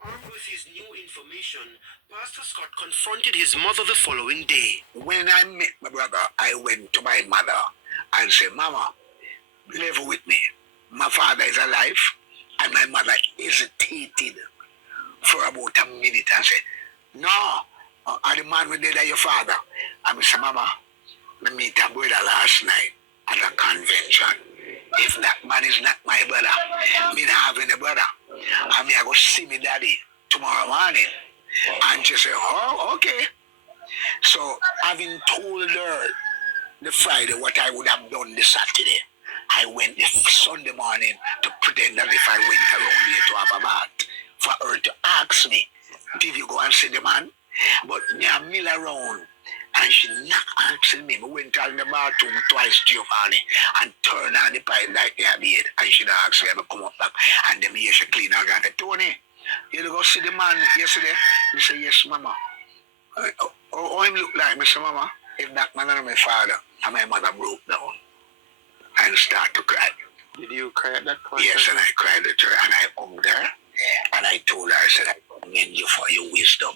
Armed with his new information, Pastor Scott confronted his mother the following day. When I met my brother, I went to my mother and said, Mama, live with me. My father is alive. And my mother hesitated for about a minute and said, No, are the man with your father? I said, Mama, I meet a brother last night at a convention. If that man is not my brother, me not having a brother. I mean, I go see me daddy tomorrow morning. And she said, oh, okay. So having told her the Friday what I would have done the Saturday, I went the Sunday morning to pretend as if I went around here to have a bath for her to ask me, did you go and see the man? But me a mill around and she not answering me. I went to the bathroom twice, Giovanni, and turned on the pipe like they had bed. And she asked me to come up back. And then she clean her and Tony, you go see the man yesterday? He said, yes, Mama. How him look like, Mr. Mama? If that man and my father, and my mother broke down and start to cry. Did you cry at that point? Yes, and I cried at her and I hugged her. And I told her, I said, I commend you for your wisdom.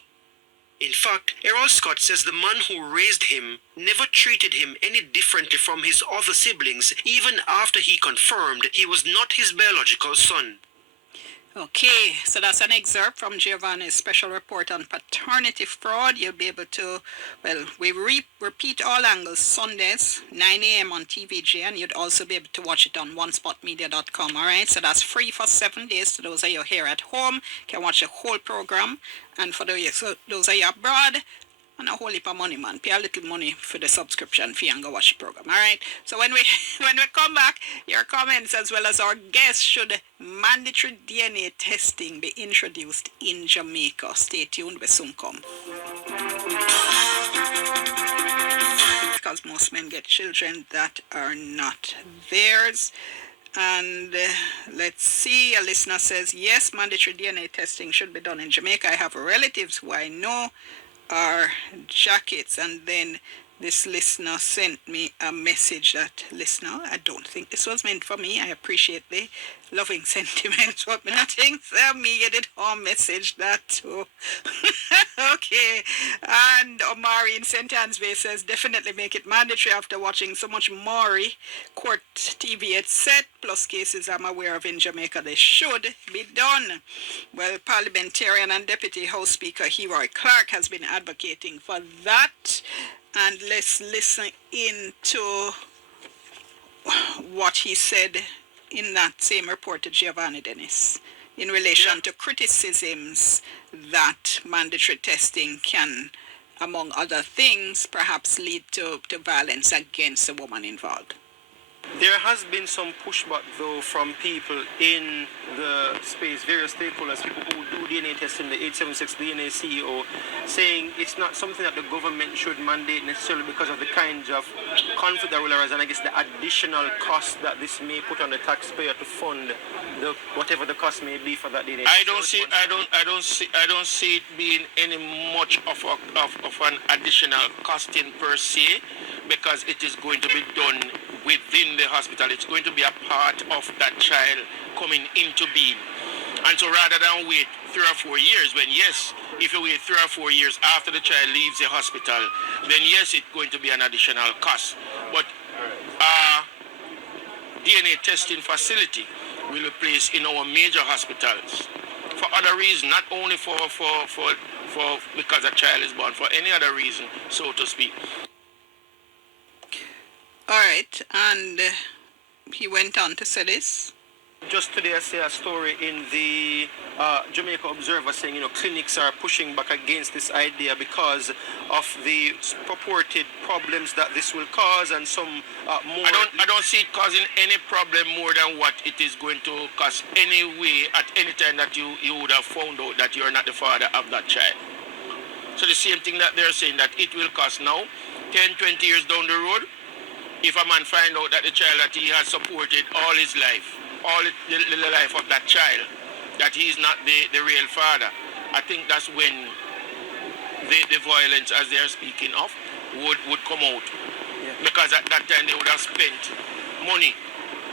In fact, Errol Scott says the man who raised him never treated him any differently from his other siblings, even after he confirmed he was not his biological son. Okay, so that's an excerpt from Giovanni's special report on paternity fraud. You'll be able to, well, we repeat all angles Sundays, 9 a.m. on TVJ, and you'd also be able to watch it on onespotmedia.com, all right? So that's free for 7 days. So those of you here at home can watch the whole program. And for those of you abroad, and a whole heap of money, man. Pay a little money for the subscription fee and go watch the program. All right. So when we come back, your comments as well as our guests, should mandatory DNA testing be introduced in Jamaica? Stay tuned. We soon come. Because most men get children that are not theirs. And let's see, a listener says, yes, mandatory DNA testing should be done in Jamaica. I have relatives who I know are jackets. And then this listener sent me a message that, listener, I don't think this was meant for me. I appreciate the loving sentiments, but nothing for me. You did all message that too. Okay. And Omari in St. Anne's Bay says, definitely make it mandatory after watching so much Maury court TV at set, plus cases I'm aware of in Jamaica. They should be done. Well, parliamentarian and Deputy House Speaker Heroy Clark has been advocating for that. And let's listen into what he said in that same report to Giovanni Dennis in relation to criticisms that mandatory testing can, among other things, perhaps lead to violence against the woman involved. There has been some pushback, though, from people in the space, various stakeholders, people who do DNA testing, the 876 DNA CEO, saying it's not something that the government should mandate necessarily because of the kinds of conflict that will arise, and I guess the additional cost that this may put on the taxpayer to fund the whatever the cost may be for that DNA. I don't see it being any much of an additional costing per se, because it is going to be done within the hospital. It's going to be a part of that child coming into being. And so rather than wait 3 or 4 years, when yes, if you wait 3 or 4 years after the child leaves the hospital, then yes, it's going to be an additional cost. But DNA testing facility will be placed in our major hospitals for other reasons, not only for because a child is born, for any other reason, so to speak. All right, and he went on to say this. Just today I see a story in the Jamaica Observer saying, clinics are pushing back against this idea because of the purported problems that this will cause and some more... I don't see it causing any problem more than what it is going to cause anyway at any time that you would have found out that you are not the father of that child. So the same thing that they're saying that it will cost now, 10, 20 years down the road, if a man find out that the child that he has supported all his life, the life of that child, that he is not the real father, I think that's when the violence, as they are speaking of, would come out. Yeah. Because at that time they would have spent money,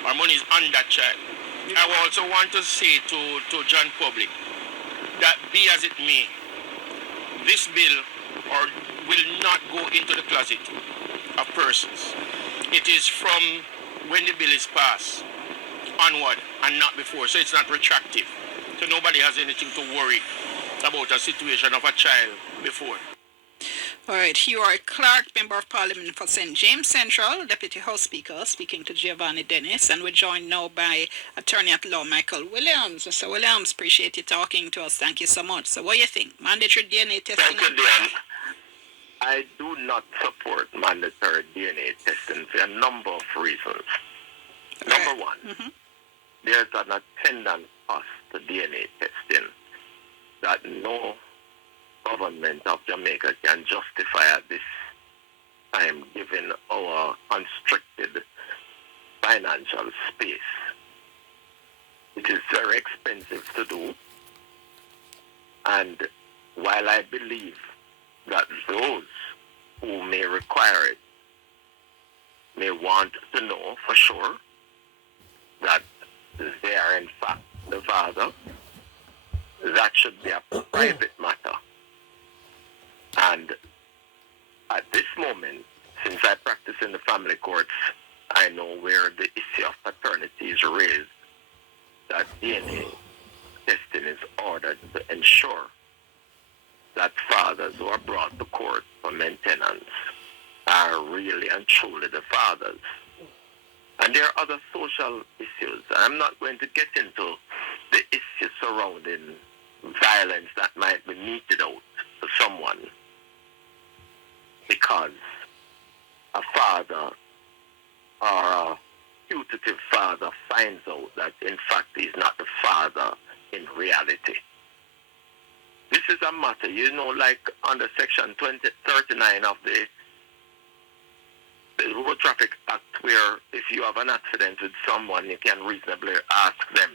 or money is on that child. Yeah. I also want to say to John Public that be as it may, this bill or will not go into the closet of persons. It is from when the bill is passed onward and not before, so it's not retroactive. So nobody has anything to worry about a situation of a child before. All right, Hugh Clark, Member of Parliament for St. James Central, Deputy House Speaker, speaking to Giovanni Dennis, and we're joined now by Attorney at Law Michael Williams. Mr. Williams, appreciate you talking to us. Thank you so much. So what do you think? Mandatory DNA testing? Thank you, Dan. I do not support mandatory DNA testing for a number of reasons. Number one, there's an attendant cost to DNA testing that no government of Jamaica can justify at this time given our constricted financial space. It is very expensive to do, and while I believe that those who may require it may want to know for sure that they are in fact the father, that should be a private matter. And at this moment, since I practice in the family courts, I know where the issue of paternity is raised, that DNA testing is ordered to ensure that fathers who are brought to court for maintenance are really and truly the fathers. And there are other social issues. I'm not going to get into the issues surrounding violence that might be meted out to someone because a father or a putative father finds out that in fact he's not the father in reality. This is a matter, like under Section 39 of the Road Traffic Act, where if you have an accident with someone, you can reasonably ask them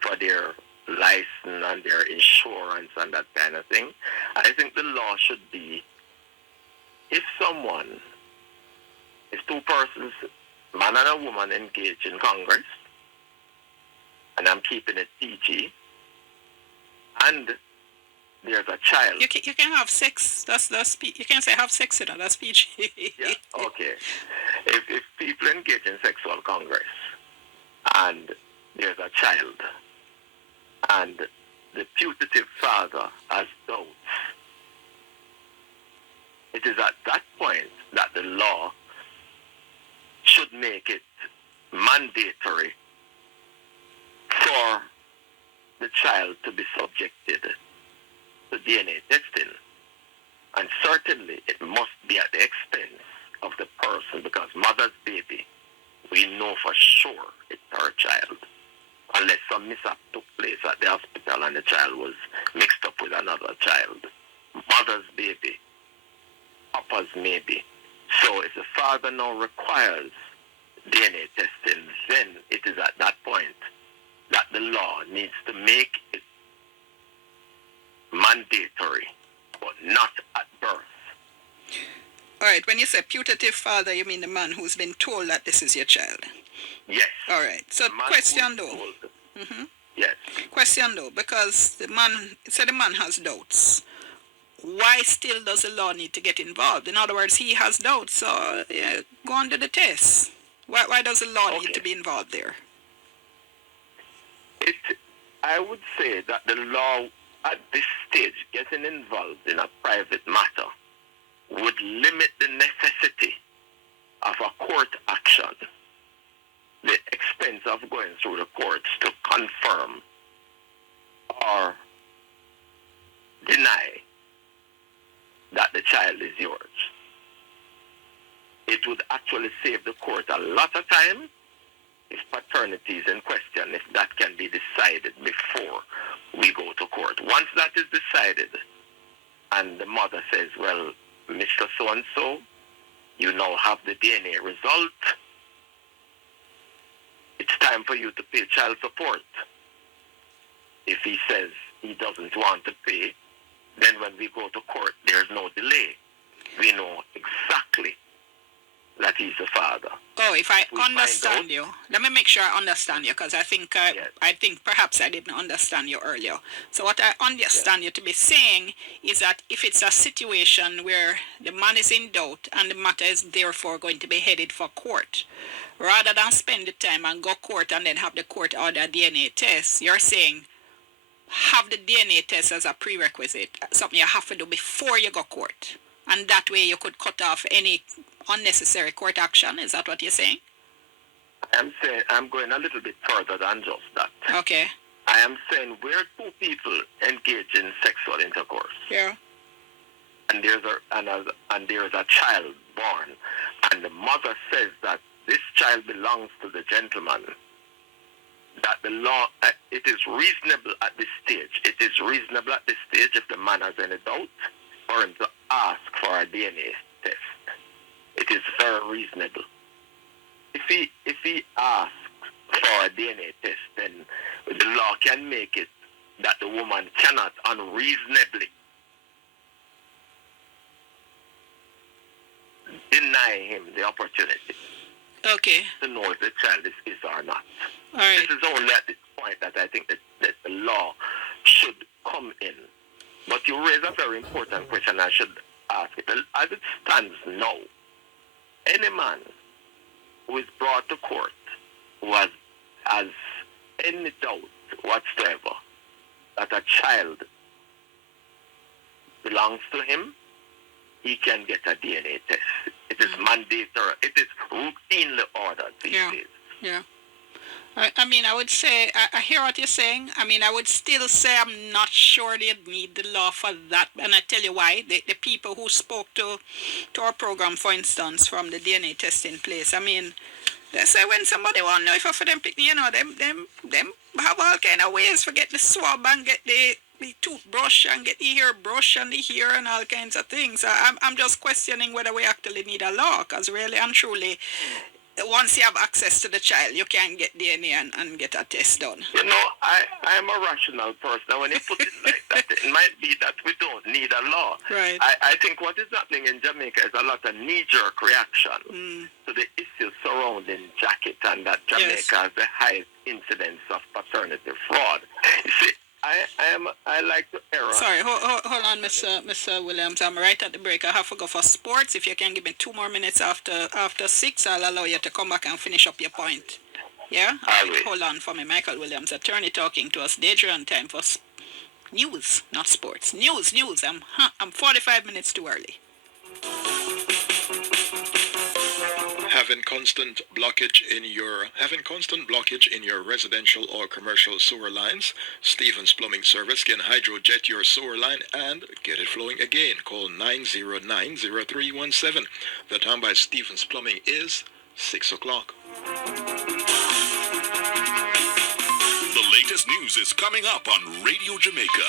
for their license and their insurance and that kind of thing. I think the law should be, if two persons, man and a woman, engage in Congress, and I'm keeping it PG, and there's a child. You can have sex. That's you can say have sex, that's PG. Yeah, okay. If people engage in sexual congress and there's a child and the putative father has doubts, it is at that point that the law should make it mandatory for the child to be subjected to DNA testing. And certainly it must be at the expense of the person, because mother's baby, we know for sure it's her child. Unless some mishap took place at the hospital and the child was mixed up with another child. Mother's baby, papa's maybe. So if the father now requires DNA testing, then it is at that point that the law needs to make it mandatory, but not at birth. All right, when you say putative father, you mean the man who's been told that this is your child? Yes. All right, so question though. Yes. Question though, because the man has doubts. Why still does the law need to get involved? In other words, he has doubts, so go on to the test. Why does the law need to be involved there? I would say that the law at this stage, getting involved in a private matter, would limit the necessity of a court action, the expense of going through the courts to confirm or deny that the child is yours. It would actually save the court a lot of time if paternity is in question, if that can be decided before we go to court. Once that is decided, and the mother says, well, Mr. So-and-so, you now have the DNA result, it's time for you to pay child support. If he says he doesn't want to pay, then when we go to court, there's no delay. We know exactly that he's the father. Oh, if I We find understand out- you, let me make sure I understand you, because I think Yes. I think perhaps I didn't understand you earlier. So what I understand you to be saying is that if it's a situation where the man is in doubt and the matter is therefore going to be headed for court, rather than spend the time and go court and then have the court order DNA test, you're saying have the DNA test as a prerequisite, something you have to do before you go court, and that way you could cut off any unnecessary court action. Is that what you're saying? I'm saying I'm going a little bit further than just that. Okay. I am saying where two people engage in sexual intercourse, Yeah. and there's a child born, and the mother says that this child belongs to the gentleman, that the law, it is reasonable at this stage. It is reasonable at this stage if the man has any doubt for him to ask for a DNA test. It is very reasonable. If he asks for a DNA test, then the law can make it that the woman cannot unreasonably deny him the opportunity Okay. to know if the child is his or not. All right. This is only at this point that I think that the law should come in. But you raise a very important question. I should ask it. As it stands now, any man who is brought to court who has any doubt whatsoever that a child belongs to him, he can get a DNA test. It is mandatory. It is routinely ordered these days. Yeah. I mean, I would say, I hear what you're saying. I mean, I would still say I'm not sure they'd need the law for that. And I tell you why. The people who spoke to our program, for instance, from the DNA testing place, I mean, they say when somebody want to know if I for them pick, you know, them have all kind of ways for get the swab and get the toothbrush and get the hair brush and the hair and all kinds of things. I'm just questioning whether we actually need a law, because really and truly, once you have access to the child, you can get DNA and get a test done. You know, I am a rational person. Now, when you put it like that, it might be that we don't need a law. Right. I think what is happening in Jamaica is a lot of knee-jerk reaction to the issue surrounding jacket, and that Jamaica has the highest incidence of paternity fraud. You see, I like to err. Sorry, hold on, Mr. Williams. I'm right at the break. I have to go for sports. If you can give me 2 more minutes after 6, I'll allow you to come back and finish up your point. Yeah? All right, hold on for me. Michael Williams, attorney, talking to us. Deidre, on time for news, not sports. News. I'm 45 minutes too early. Having constant blockage in your residential or commercial sewer lines? Stevens Plumbing Service can hydrojet your sewer line and get it flowing again. Call 909-0317. The time by Stevens Plumbing is 6 o'clock. The latest news is coming up on Radio Jamaica.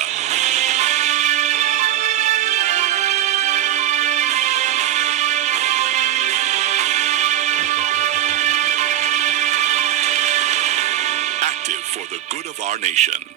For the good of our nation.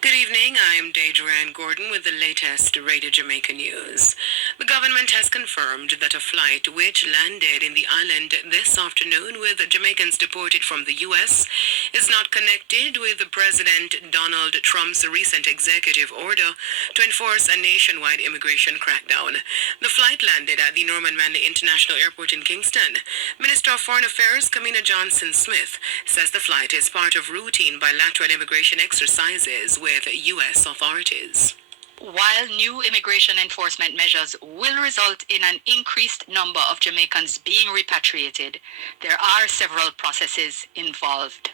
Good evening, I'm Deidre Gordon with the latest Radio Jamaica news. The government has confirmed that a flight which landed in the island this afternoon with Jamaicans deported from the U.S. is not connected with President Donald Trump's recent executive order to enforce a nationwide immigration crackdown. The flight landed at the Norman Manley International Airport in Kingston. Minister of Foreign Affairs, Kamina Johnson-Smith, says the flight is part of routine bilateral immigration exercises with U.S. authorities. While new immigration enforcement measures will result in an increased number of Jamaicans being repatriated, there are several processes involved.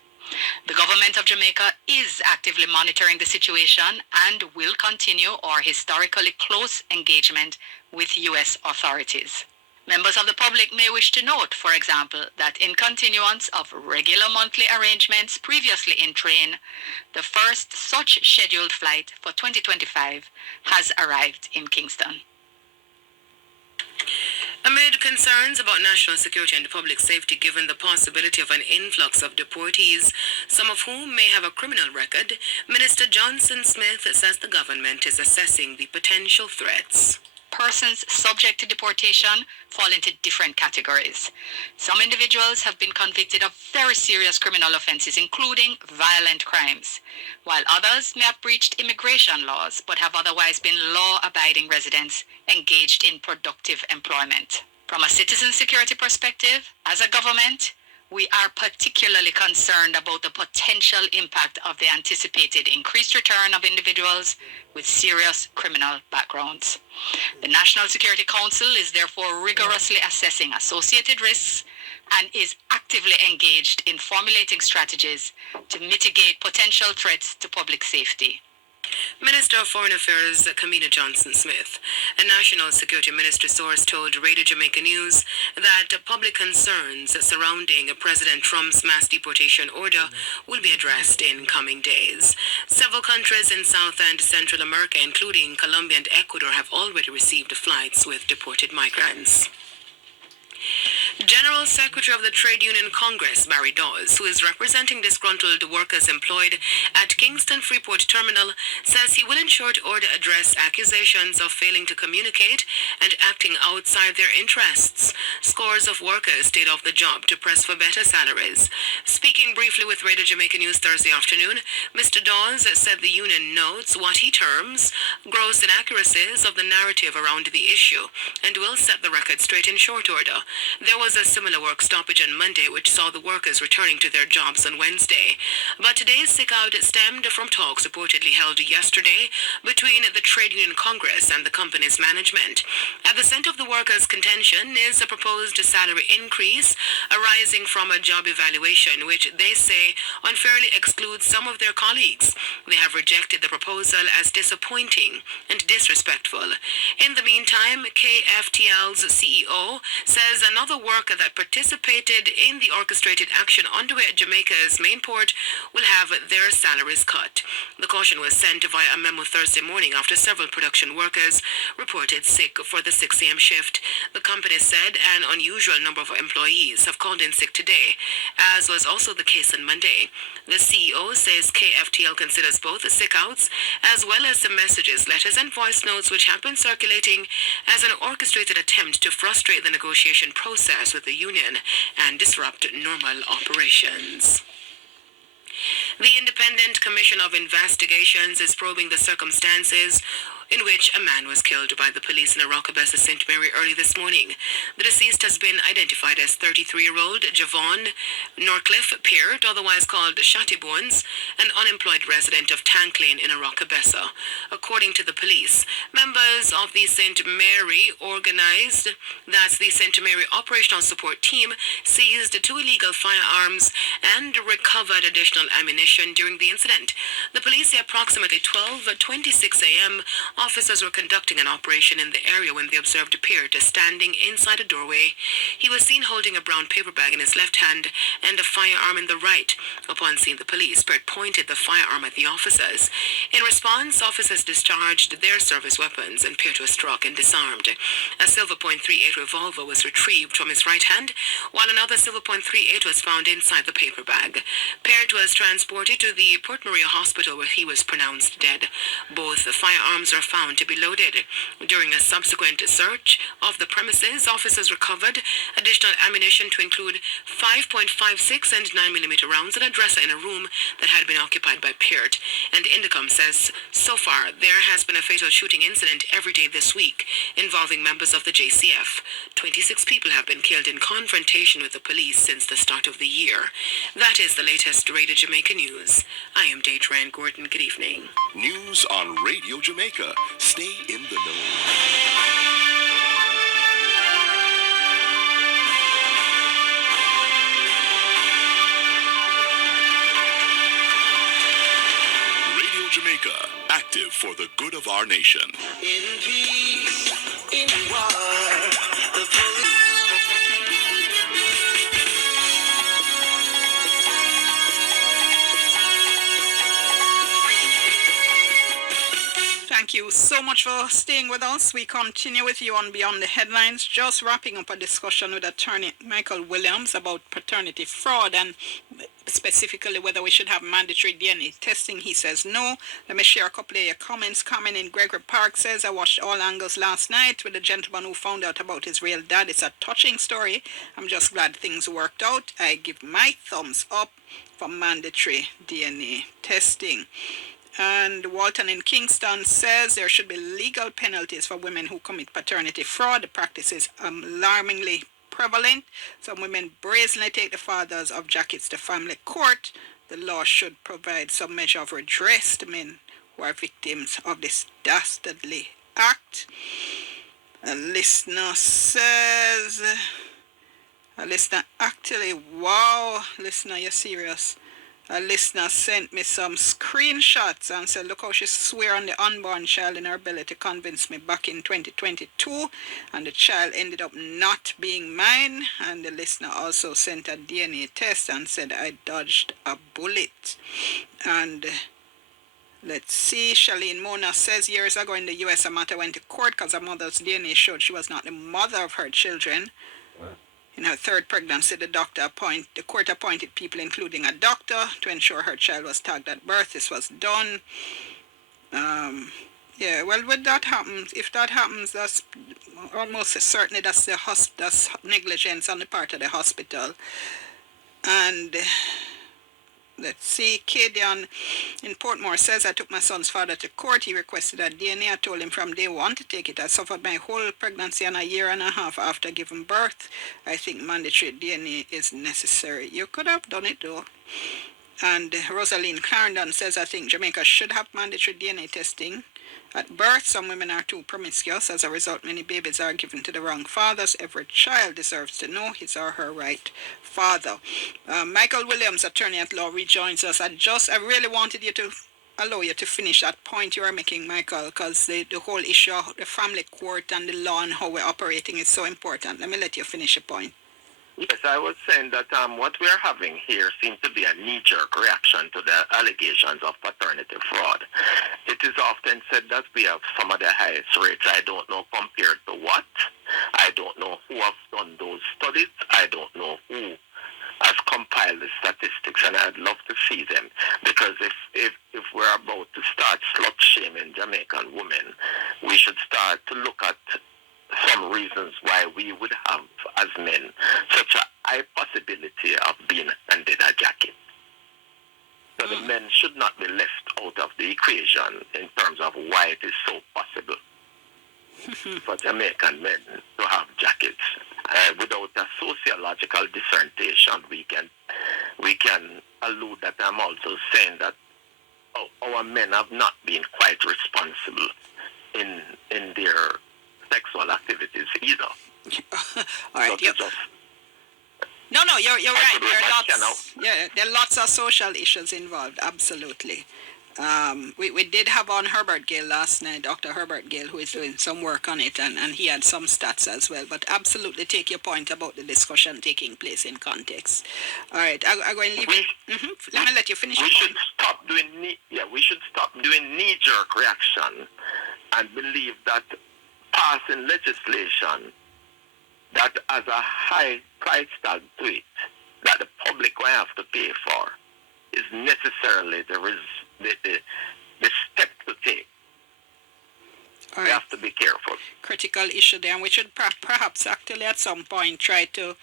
The government of Jamaica is actively monitoring the situation and will continue our historically close engagement with U.S. authorities. Members of the public may wish to note, for example, that in continuance of regular monthly arrangements previously in train, the first such scheduled flight for 2025 has arrived in Kingston. Amid concerns about national security and public safety given the possibility of an influx of deportees, some of whom may have a criminal record, Minister Johnson-Smith says the government is assessing the potential threats. persons subject to deportation fall into different categories. Some individuals have been convicted of very serious criminal offenses, including violent crimes, while others may have breached immigration laws but have otherwise been law-abiding residents engaged in productive employment. From a citizen security perspective, as a government, we are particularly concerned about the potential impact of the anticipated increased return of individuals with serious criminal backgrounds. The National Security Council is therefore rigorously assessing associated risks and is actively engaged in formulating strategies to mitigate potential threats to public safety. Minister of Foreign Affairs Kamina Johnson-Smith, a national security ministry source told Radio Jamaica News that public concerns surrounding President Trump's mass deportation order will be addressed in coming days. Several countries in South and Central America, including Colombia and Ecuador, have already received flights with deported migrants. General Secretary of the Trade Union Congress, Barry Dawes, who is representing disgruntled workers employed at Kingston Freeport Terminal, says he will in short order address accusations of failing to communicate and acting outside their interests. Scores of workers stayed off the job to press for better salaries. Speaking briefly with Radio Jamaica News Thursday afternoon, Mr. Dawes said the union notes what he terms gross inaccuracies of the narrative around the issue and will set the record straight in short order. There was a similar work stoppage on Monday, which saw the workers returning to their jobs on Wednesday. But today's sick-out stemmed from talks reportedly held yesterday between the Trade Union Congress and the company's management. At the center of the workers' contention is a proposed salary increase arising from a job evaluation, which they say unfairly excludes some of their colleagues. They have rejected the proposal as disappointing and disrespectful. In the meantime, KFTL's CEO says another worker that participated in the orchestrated action underway at Jamaica's main port will have their salaries cut. The caution was sent via a memo Thursday morning after several production workers reported sick for the 6 a.m. shift. The company said an unusual number of employees have called in sick today, as was also the case on Monday. The CEO says KFTL considers both the sick-outs as well as the messages, letters and voice notes which have been circulating as an orchestrated attempt to frustrate the negotiation process with the union and disrupt normal operations. The Independent Commission of Investigations is probing the circumstances in which a man was killed by the police in Arokabessa, St. Mary early this morning. The deceased has been identified as 33-year-old Javon Norcliffe Peart, otherwise called Shatty Bones, an unemployed resident of Tank Lane in Arokabessa. According to the police, members of the St. Mary the St. Mary Operational Support Team seized 2 illegal firearms and recovered additional ammunition during the incident. The police say approximately 12:26 a.m. officers were conducting an operation in the area when they observed Peart standing inside a doorway. He was seen holding a brown paper bag in his left hand and a firearm in the right. Upon seeing the police, Peart pointed the firearm at the officers. In response, officers discharged their service weapons and Peart was struck and disarmed. A silver .38 revolver was retrieved from his right hand, while another silver .38 was found inside the paper bag. Peart was transported to the Port Maria Hospital where he was pronounced dead. Both firearms were found to be loaded. During a subsequent search of the premises, officers recovered additional ammunition to include 5.56 and 9mm rounds and a dresser in a room that had been occupied by Peart. And Indicom says so far there has been a fatal shooting incident every day this week involving members of the JCF. 26 people have been killed in confrontation with the police since the start of the year. That is the latest Radio Jamaica News. I am Deidre Gordon. Good evening. News on Radio Jamaica. Stay in the know. Radio Jamaica, active for the good of our nation. In peace, in war, the police. Thank you so much for staying with us. We continue with you on Beyond the Headlines, just wrapping up a discussion with attorney Michael Williams about paternity fraud and specifically whether we should have mandatory DNA testing. He says no. Let me share a couple of your comments. Coming in, Gregory Park says, I watched All Angles last night with the gentleman who found out about his real dad. It's a touching story. I'm just glad things worked out. I give my thumbs up for mandatory DNA testing. And Walton in Kingston says there should be legal penalties for women who commit paternity fraud. The practice is alarmingly prevalent. Some women brazenly take the fathers of jackets to family court. The law should provide some measure of redress to men who are victims of this dastardly act. A listener says, wow, listener, you're serious. A listener sent me some screenshots and said, look how she swear on the unborn child in her belly to convince me back in 2022, and the child ended up not being mine. And the listener also sent a DNA test and said I dodged a bullet. And let's see, Charlene Mona says years ago in the US, a matter went to court because her mother's DNA showed she was not the mother of her children. In her third pregnancy, the court appointed people, including a doctor, to ensure her child was tagged at birth. This was done. Yeah, well, when that happens, if that happens, that's almost certainly that's negligence on the part of the hospital. And let's see, Kadian in Portmore says, I took my son's father to court. He requested a DNA. I told him from day one to take it. I suffered my whole pregnancy and a year and a half after giving birth. I think mandatory DNA is necessary. You could have done it though. And Rosaline Clarendon says, I think Jamaica should have mandatory DNA testing at birth. Some women are too promiscuous. As a result, many babies are given to the wrong fathers. Every child deserves to know his or her right father. Michael Williams, attorney at law, rejoins us. I really wanted you to allow you to finish that point you were making, Michael, because the whole issue of the family court and the law and how we're operating is so important. Let me let you finish your point. Yes, I was saying that what we are having here seems to be a knee-jerk reaction to the allegations of paternity fraud. It is often said that we have some of the highest rates. I don't know compared to what. I don't know who have done those studies. I don't know who has compiled the statistics, and I'd love to see them, because if we're about to start slut-shaming Jamaican women, we should start to look at some reasons why we would have, as men, such a high possibility of being handed a jacket. So the men should not be left out of the equation in terms of why it is so possible for Jamaican men to have jackets. Without a sociological dissertation, we can allude that I'm also saying that our men have not been quite responsible in their sexual activities either. All right. So No, you're right. There are lots of social issues involved. Absolutely. We did have on Herbert Gale last night, Dr. Herbert Gale, who is doing some work on it, and he had some stats as well. But absolutely take your point about the discussion taking place in context. All right, I'm going to leave it. Let me let you finish your point. We should stop doing knee-jerk reaction and believe that passing legislation that has a high price tag to it, that the public will have to pay for, is necessarily the step to take. All we right. have to be careful. Critical issue there, and we should perhaps actually at some point try to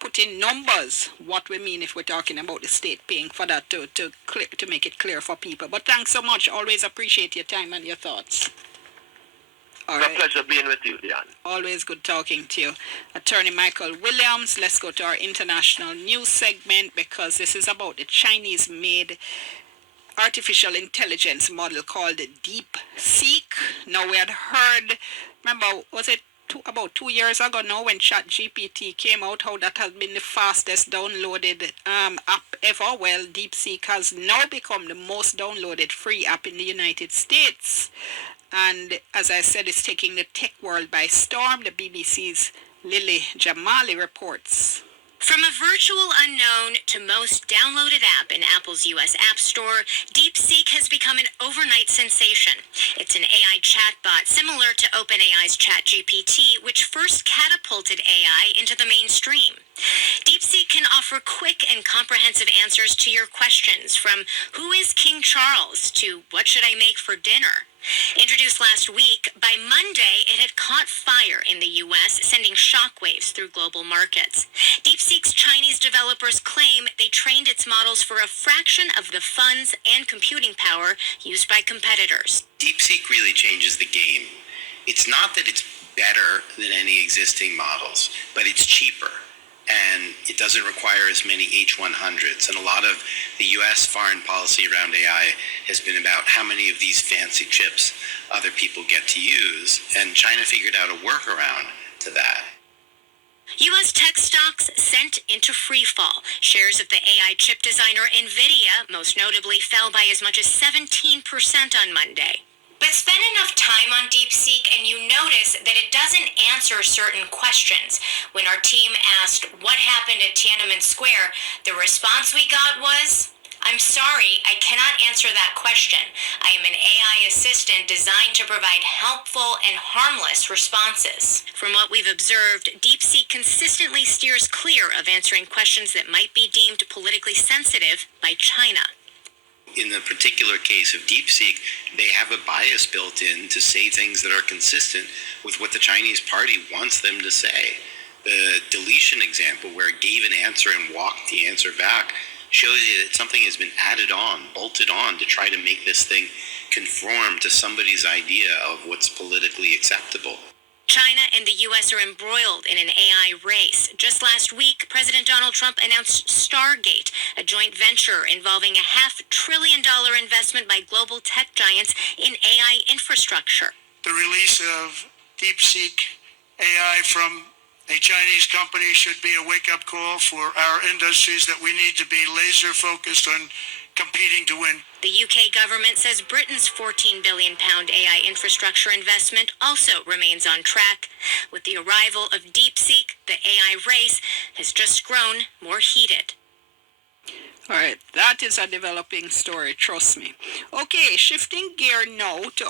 put in numbers what we mean if we're talking about the state paying for that to make it clear for people. But thanks so much. Always appreciate your time and your thoughts. It's a pleasure being with you, Diane. Always good talking to you. Attorney Michael Williams, let's go to our international news segment, because this is about the Chinese-made artificial intelligence model called DeepSeek. Now, we had heard, remember, was it about 2 years ago now when ChatGPT came out, how that has been the fastest downloaded app ever? Well, DeepSeek has now become the most downloaded free app in the United States. And as I said, it's taking the tech world by storm. The BBC's Lily Jamali reports. From a virtual unknown to most downloaded app in Apple's U.S. App Store, DeepSeek has become an overnight sensation. It's an AI chatbot similar to OpenAI's ChatGPT, which first catapulted AI into the mainstream. DeepSeek can offer quick and comprehensive answers to your questions, from who is King Charles to what should I make for dinner. Introduced last week, by Monday it had caught fire in the U.S., sending shockwaves through global markets. DeepSeek's Chinese developers claim they trained its models for a fraction of the funds and computing power used by competitors. DeepSeek really changes the game. It's not that it's better than any existing models, but it's cheaper. And it doesn't require as many H100s. And a lot of the U.S. foreign policy around AI has been about how many of these fancy chips other people get to use. And China figured out a workaround to that. U.S. tech stocks sent into freefall. Shares of the AI chip designer NVIDIA, most notably, fell by as much as 17% on Monday. But spend enough time on DeepSeek and you notice that it doesn't answer certain questions. When our team asked what happened at Tiananmen Square, the response we got was, "I'm sorry, I cannot answer that question. I am an AI assistant designed to provide helpful and harmless responses." From what we've observed, DeepSeek consistently steers clear of answering questions that might be deemed politically sensitive by China. In the particular case of DeepSeek, they have a bias built in to say things that are consistent with what the Chinese party wants them to say. The deletion example, where it gave an answer and walked the answer back, shows you that something has been added on, bolted on, to try to make this thing conform to somebody's idea of what's politically acceptable. China and the U.S. are embroiled in an AI race. Just last week, President Donald Trump announced Stargate, a joint venture involving a $500 billion investment by global tech giants in AI infrastructure. The release of DeepSeek AI from a Chinese company should be a wake-up call for our industries that we need to be laser-focused on competing to win. The UK government says Britain's £14 billion AI infrastructure investment also remains on track. With the arrival of DeepSeek, the AI race has just grown more heated. All right, that is a developing story, trust me. Okay, shifting gear now to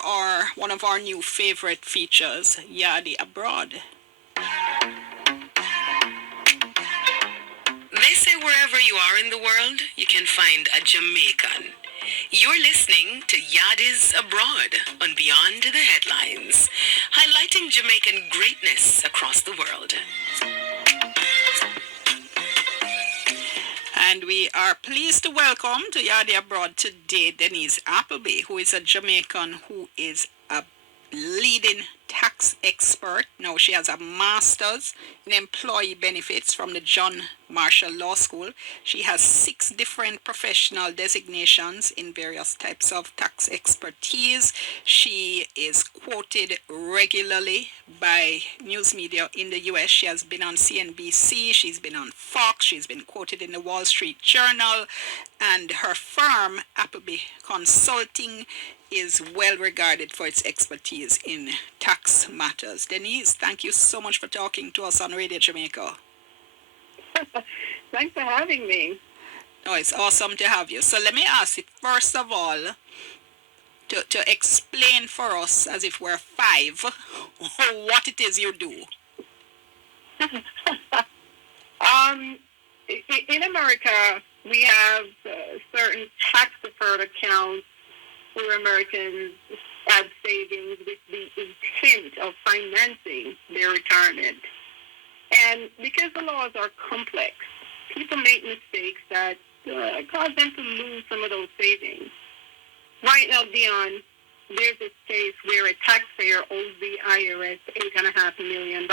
one of our new favorite features, Yadi Abroad. They say wherever you are in the world, you can find a Jamaican. You're listening to Yadi's Abroad on Beyond the Headlines, highlighting Jamaican greatness across the world. And we are pleased to welcome to Yadi Abroad today Denise Appleby, who is a Jamaican who is a leading tax expert. Now she has a master's in employee benefits from the John Marshall Law School. She has 6 different professional designations in various types of tax expertise. She is quoted regularly by news media in the U.S. She has been on CNBC, she's been on Fox, she's been quoted in the Wall Street Journal, and her firm, Appleby Consulting, is well regarded for its expertise in tax matters. Denise, thank you so much for talking to us on Radio Jamaica. Thanks for having me. No, it's awesome to have you. So let me ask you, first of all, to explain for us, as if we're 5, what it is you do. In America, we have certain tax deferred accounts where Americans have savings with the intent of financing their retirement. And because the laws are complex, people make mistakes that cause them to lose some of those savings. Right now, Dion, there's this case where a taxpayer owes the IRS $8.5 million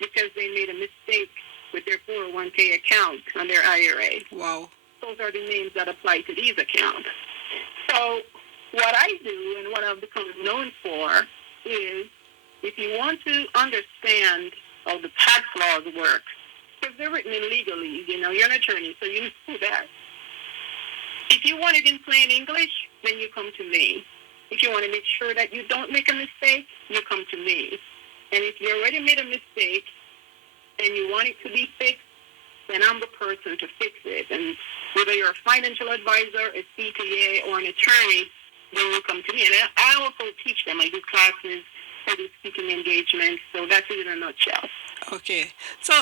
because they made a mistake with their 401k account on their IRA. Wow. Those are the names that apply to these accounts. So what I do and what I've become known for is, if you want to understand how the tax laws work, because they're written in legalese, you know, you're an attorney, so you know that. If you want it in plain English, then you come to me. If you want to make sure that you don't make a mistake, you come to me. And if you already made a mistake and you want it to be fixed, then I'm the person to fix it. And whether you're a financial advisor, a CPA, or an attorney, then you come to me. And I also teach them. I do classes, I do speaking engagements. So that's it in a nutshell. Okay, so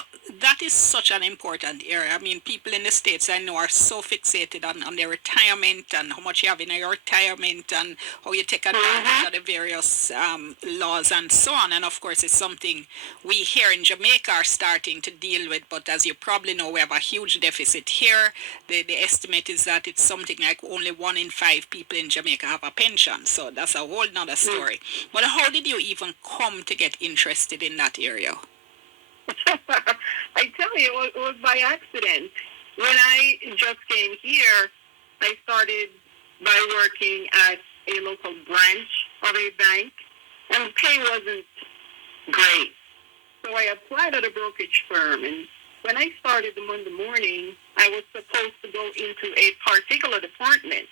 that is such an important area. I mean, people in the States I know are so fixated on their retirement and how much you have in your retirement and how you take advantage of the various laws and so on. And of course, it's something we here in Jamaica are starting to deal with. But as you probably know, we have a huge deficit here. The estimate is that it's something like only 1 in 5 people in Jamaica have a pension. So that's a whole nother story. But how did you even come to get interested in that area? I tell you, it was by accident. When I just came here, I started by working at a local branch of a bank, and the pay wasn't great. So I applied at a brokerage firm, and when I started the Monday morning, I was supposed to go into a particular department,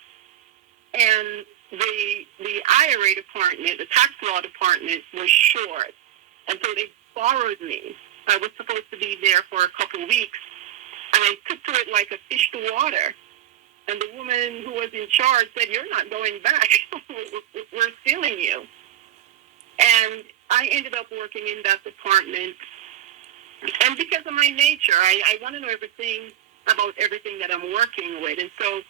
and the IRA department, the tax law department, was short, and so they borrowed me. I was supposed to be there for a couple of weeks, and I took to it like a fish to water. And the woman who was in charge said, "You're not going back. We're stealing you." And I ended up working in that department. And because of my nature, I want to know everything about everything that I'm working with. And so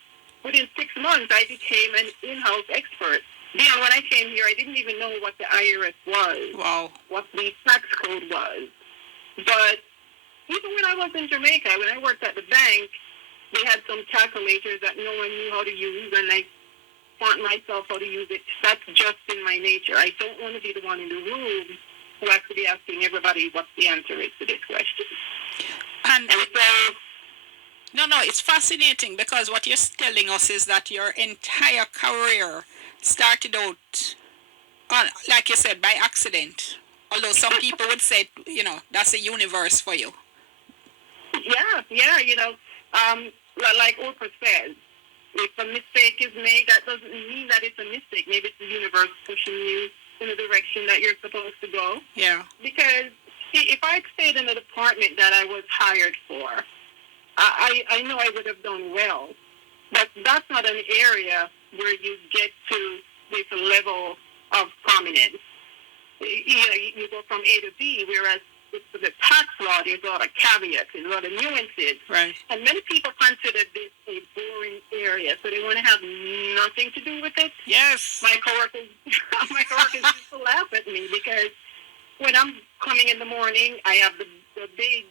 within 6 months, I became an in-house expert. Beyond when I came here, I didn't even know what the IRS was, what the tax code was. But even when I was in Jamaica, when I worked at the bank, they had some calculators that no one knew how to use, and I taught myself how to use it. That's just in my nature. I don't want to be the one in the room who has to be asking everybody what the answer is to this question. And so... No, it's fascinating because what you're telling us is that your entire career started out, like you said, by accident. Although some people would say, that's a universe for you. Yeah, like Oprah says, if a mistake is made, that doesn't mean that it's a mistake. Maybe it's the universe pushing you in the direction that you're supposed to go. Yeah. Because, see, if I had stayed in the department that I was hired for, I know I would have done well. But that's not an area where you get to this level of prominence. You go from A to B, whereas with the tax law, there's a lot of caveats, there's a lot of nuances. Right. And many people consider this a boring area, so they want to have nothing to do with it. Yes. My coworkers used to laugh at me because when I'm coming in the morning, I have the big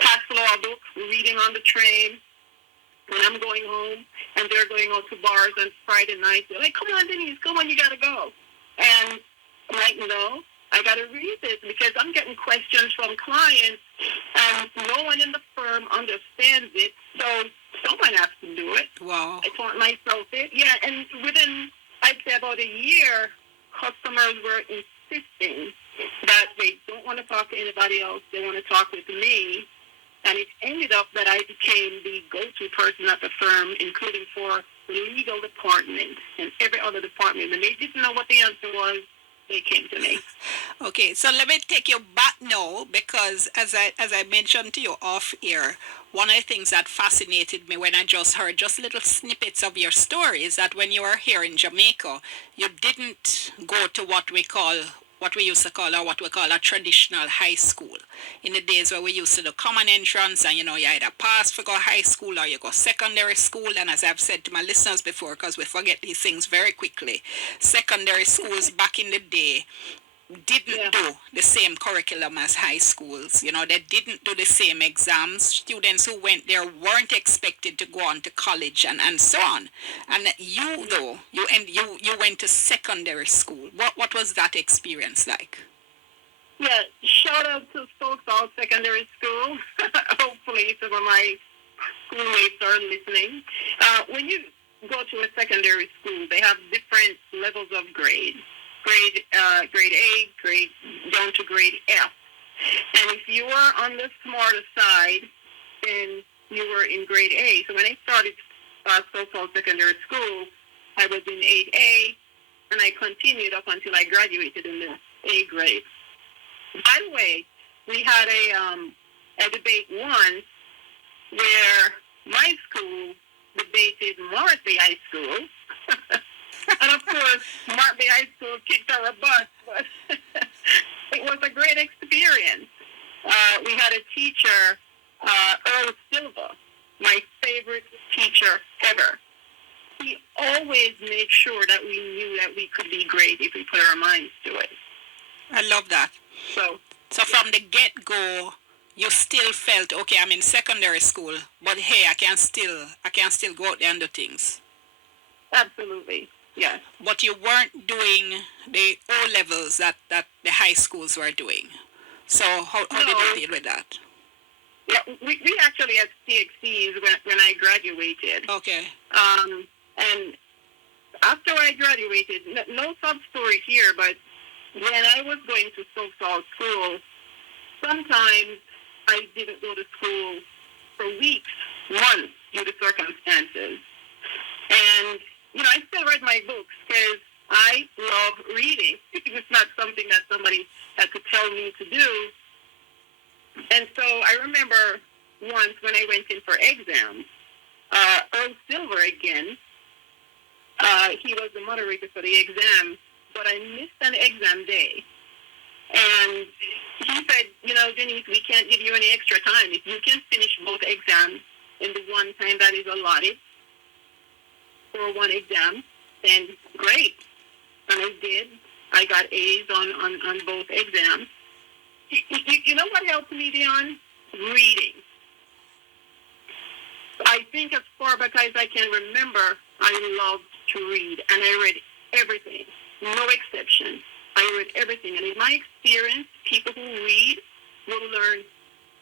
tax law book, reading on the train. When I'm going home and they're going out to bars on Friday night, they're like, "Come on, Denise, come on, you got to go." And I'm like, "No, I got to read this because I'm getting questions from clients and no one in the firm understands it. So someone has to do it." Wow. I taught myself it. Yeah, and within, I'd say about a year, customers were insisting that they don't want to talk to anybody else. They want to talk with me. And it ended up that I became the go-to person at the firm, including for the legal department and every other department. When they didn't know what the answer was, they came to me. Okay, so let me take you back now because as I mentioned to you off air, one of the things that fascinated me when I just heard just little snippets of your story is that when you were here in Jamaica, you didn't go to what we used to call or what we call a traditional high school. In the days where we used to do common entrance and you either pass for go high school or you go secondary school. And as I've said to my listeners before, because we forget these things very quickly, secondary schools back in the day didn't do the same curriculum as high schools. They didn't do the same exams. Students who went there weren't expected to go on to college and so on. And you went to secondary school. What was that experience like? Yeah, shout out to folks all secondary school. Hopefully some of my schoolmates are listening. When you go to a secondary school, they have different levels of grade. Grade A, grade down to grade F. And if you were on the smarter side, then you were in grade A. So when I started so-called secondary school, I was in 8A, and I continued up until I graduated in the A grade. By the way, we had a debate once where my school debated Morrissey High School. And of course, Morrissey High School kicked our butt, but it was a great experience. We had a teacher, Earl Silva, my favorite teacher ever. He always made sure that we knew that we could be great if we put our minds to it. I love that. So from the get-go, you still felt, okay, I'm in secondary school, but hey, I can still go out there and do things. Absolutely, yes. But you weren't doing the O levels that the high schools were doing. So how did you deal with that? Yeah, we actually had CXCs when I graduated. Okay. And after I graduated, no sub story here, but when I was going to so-called school, sometimes I didn't go to school for weeks, months, due to circumstances. And, I still read my books because I love reading. It's not something that somebody had to tell me to do. And so I remember once when I went in for exams, Earl Silver again, he was the moderator for the exam, but I missed an exam day. And he said, Denise, we can't give you any extra time. If you can finish both exams in the one time that is allotted for one exam, then great. And I did. I got A's on both exams. You know what helped me, Dion? Reading. I think as far back as I can remember, I loved to read, and I read everything, no exception. I read everything, and in my experience, people who read will learn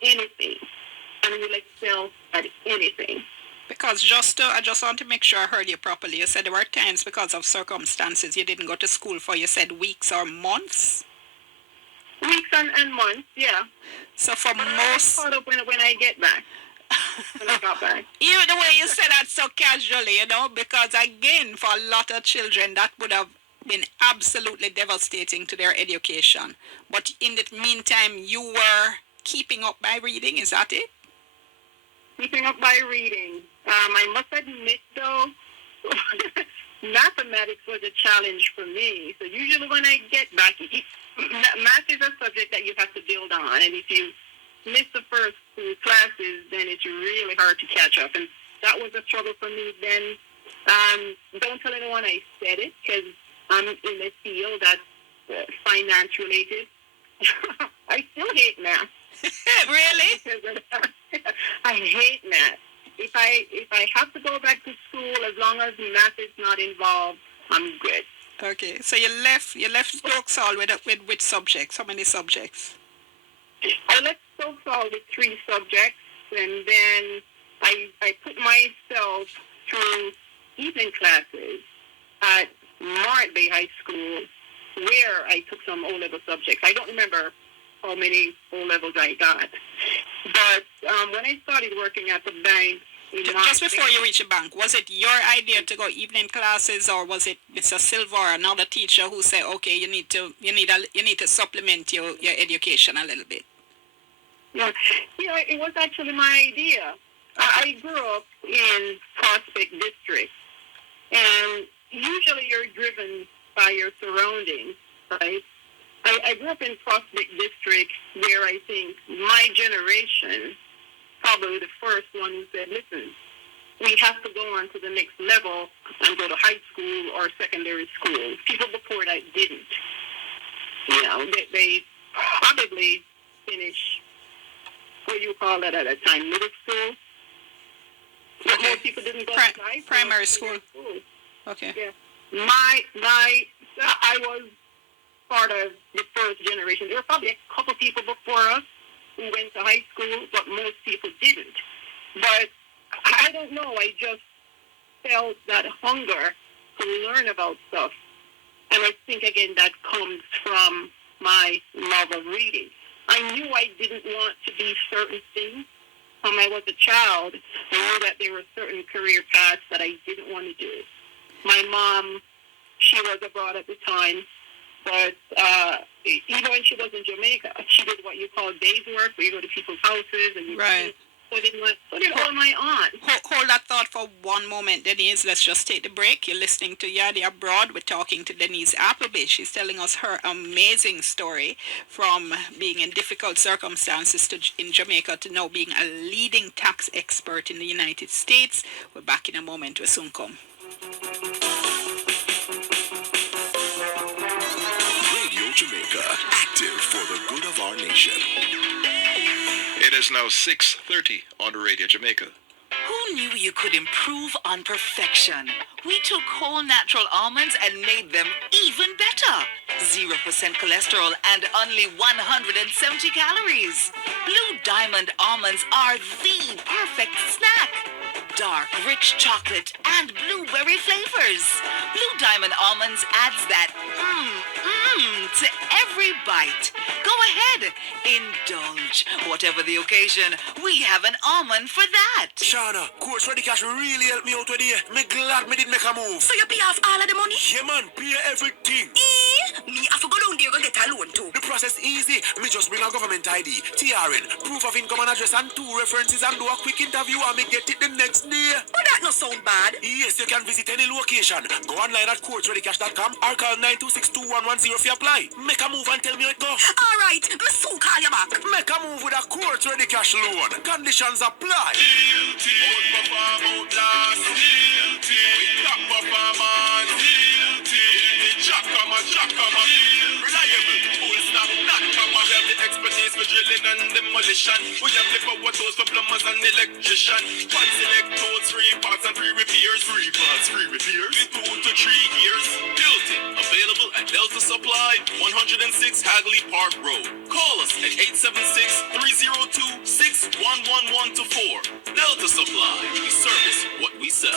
anything and will excel at anything. Because I just want to make sure I heard you properly. You said there were times because of circumstances you didn't go to school for, you said weeks or months? Weeks and months, yeah. So for but most... I caught up when I get back. When I got back. Even the way you said that so casually, because again, for a lot of children, that would have been absolutely devastating to their education. But in the meantime, you were keeping up by reading, is that it? Keeping up by reading. I must admit, though, mathematics was a challenge for me. So usually when I get back, math is a subject that you have to build on. And if you miss the first two classes, then it's really hard to catch up. And that was a struggle for me then. Don't tell anyone I said it, because I'm in a field that's finance related. I still hate math. Really? I hate math. If I have to go back to school, as long as math is not involved, I'm good. Okay, so you left Stokesall with which subjects? How many subjects? I left Stokesall with 3 subjects, and then I put myself through evening classes at Mart Bay High School, where I took some O-level subjects. I don't remember how many O-levels I got. But when I started working at the bank... Just before you reach the bank, was it your idea to go evening classes, or was it Mr. Silver or another teacher who said, okay, you need to supplement your education a little bit? Yeah, it was actually my idea. I grew up in Prospect District, and usually you're driven by your surroundings, right? I grew up in Prospect District, where I think my generation, probably the first one who said, listen, we have to go on to the next level and go to high school or secondary school. People before that didn't. They probably finish, what do you call that at that time, middle school? But most people didn't go to high school. Primary school. Okay. Yeah. I was part of the first generation. There were probably a couple people before us who went to high school, but most people didn't. But I don't know, I just felt that hunger to learn about stuff. And I think, again, that comes from my love of reading. I knew I didn't want to be certain things. When I was a child, I knew that there were certain career paths that I didn't want to do. My mom, she was abroad at the time, but even when she was in Jamaica, she did what you call days work, where you go to people's houses and you right. So did all my aunts. Hold that thought for one moment, Denise. Let's just take the break. You're listening to Yadi Abroad. We're talking to Denise Appleby. She's telling us her amazing story from being in difficult circumstances in Jamaica to now being a leading tax expert in the United States. We're back in a moment. We'll soon come. Radio Jamaica, active for the good of our nation. It is now 6:30 on Radio Jamaica. Who knew you could improve on perfection? We took whole natural almonds and made them even better. 0% cholesterol and only 170 calories. Blue Diamond almonds are the perfect snack. Dark, rich chocolate and blueberry flavors. Blue Diamond almonds adds that to every bite. Go ahead, indulge. Whatever the occasion, we have an almond for that. Shauna, Coach Ready Cash really helped me out with the Me glad me did make a move. So you pay off all of the money? Yeah man, pay everything. Me have to go down there and get a loan too. The process easy. Me just bring a government ID, TRN, proof of income and address and 2 references and do a quick interview and me get it the next day. But that no sound bad. Yes, you can visit any location. Go online at coachreadycash.com or call 926-2110 if you apply. Make a move and tell me how it go. All right, me soon call you back. Make a move with a Coach Ready Cash loan. Conditions apply. Guilty. Old perform out last. Guilty. We top performance. Guilty. Chakama. Reliable. Full stop. Not come. We have the expertise for drilling and demolition. We have the power tools for plumbers and electrician. One select tools, 3 parts and 3 repairs. 3 parts, 3 repairs. 2 to 3 years. Guilty. Available at Delta Supply, 106 Hagley Park Road. Call us at 876-302-6111-4. Delta Supply. We service what we sell.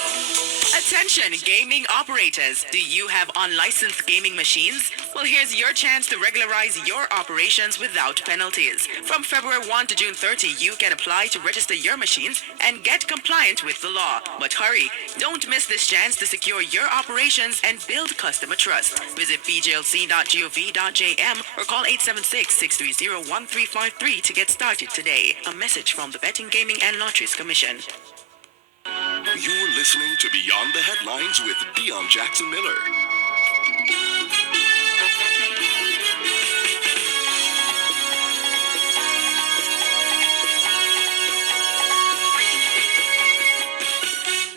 Attention gaming operators. Do you have unlicensed gaming machines? Well, here's your chance to regularize your operations without penalties. From February 1 to June 30, you can apply to register your machines and get compliant with the law. But hurry, don't miss this chance to secure your operations and build customer trust. Visit pglc.gov.jm or call 876-630-1353 to get started today. A message from the Betting, Gaming and Lotteries Commission. You're listening to Beyond the Headlines with Dion Jackson Miller.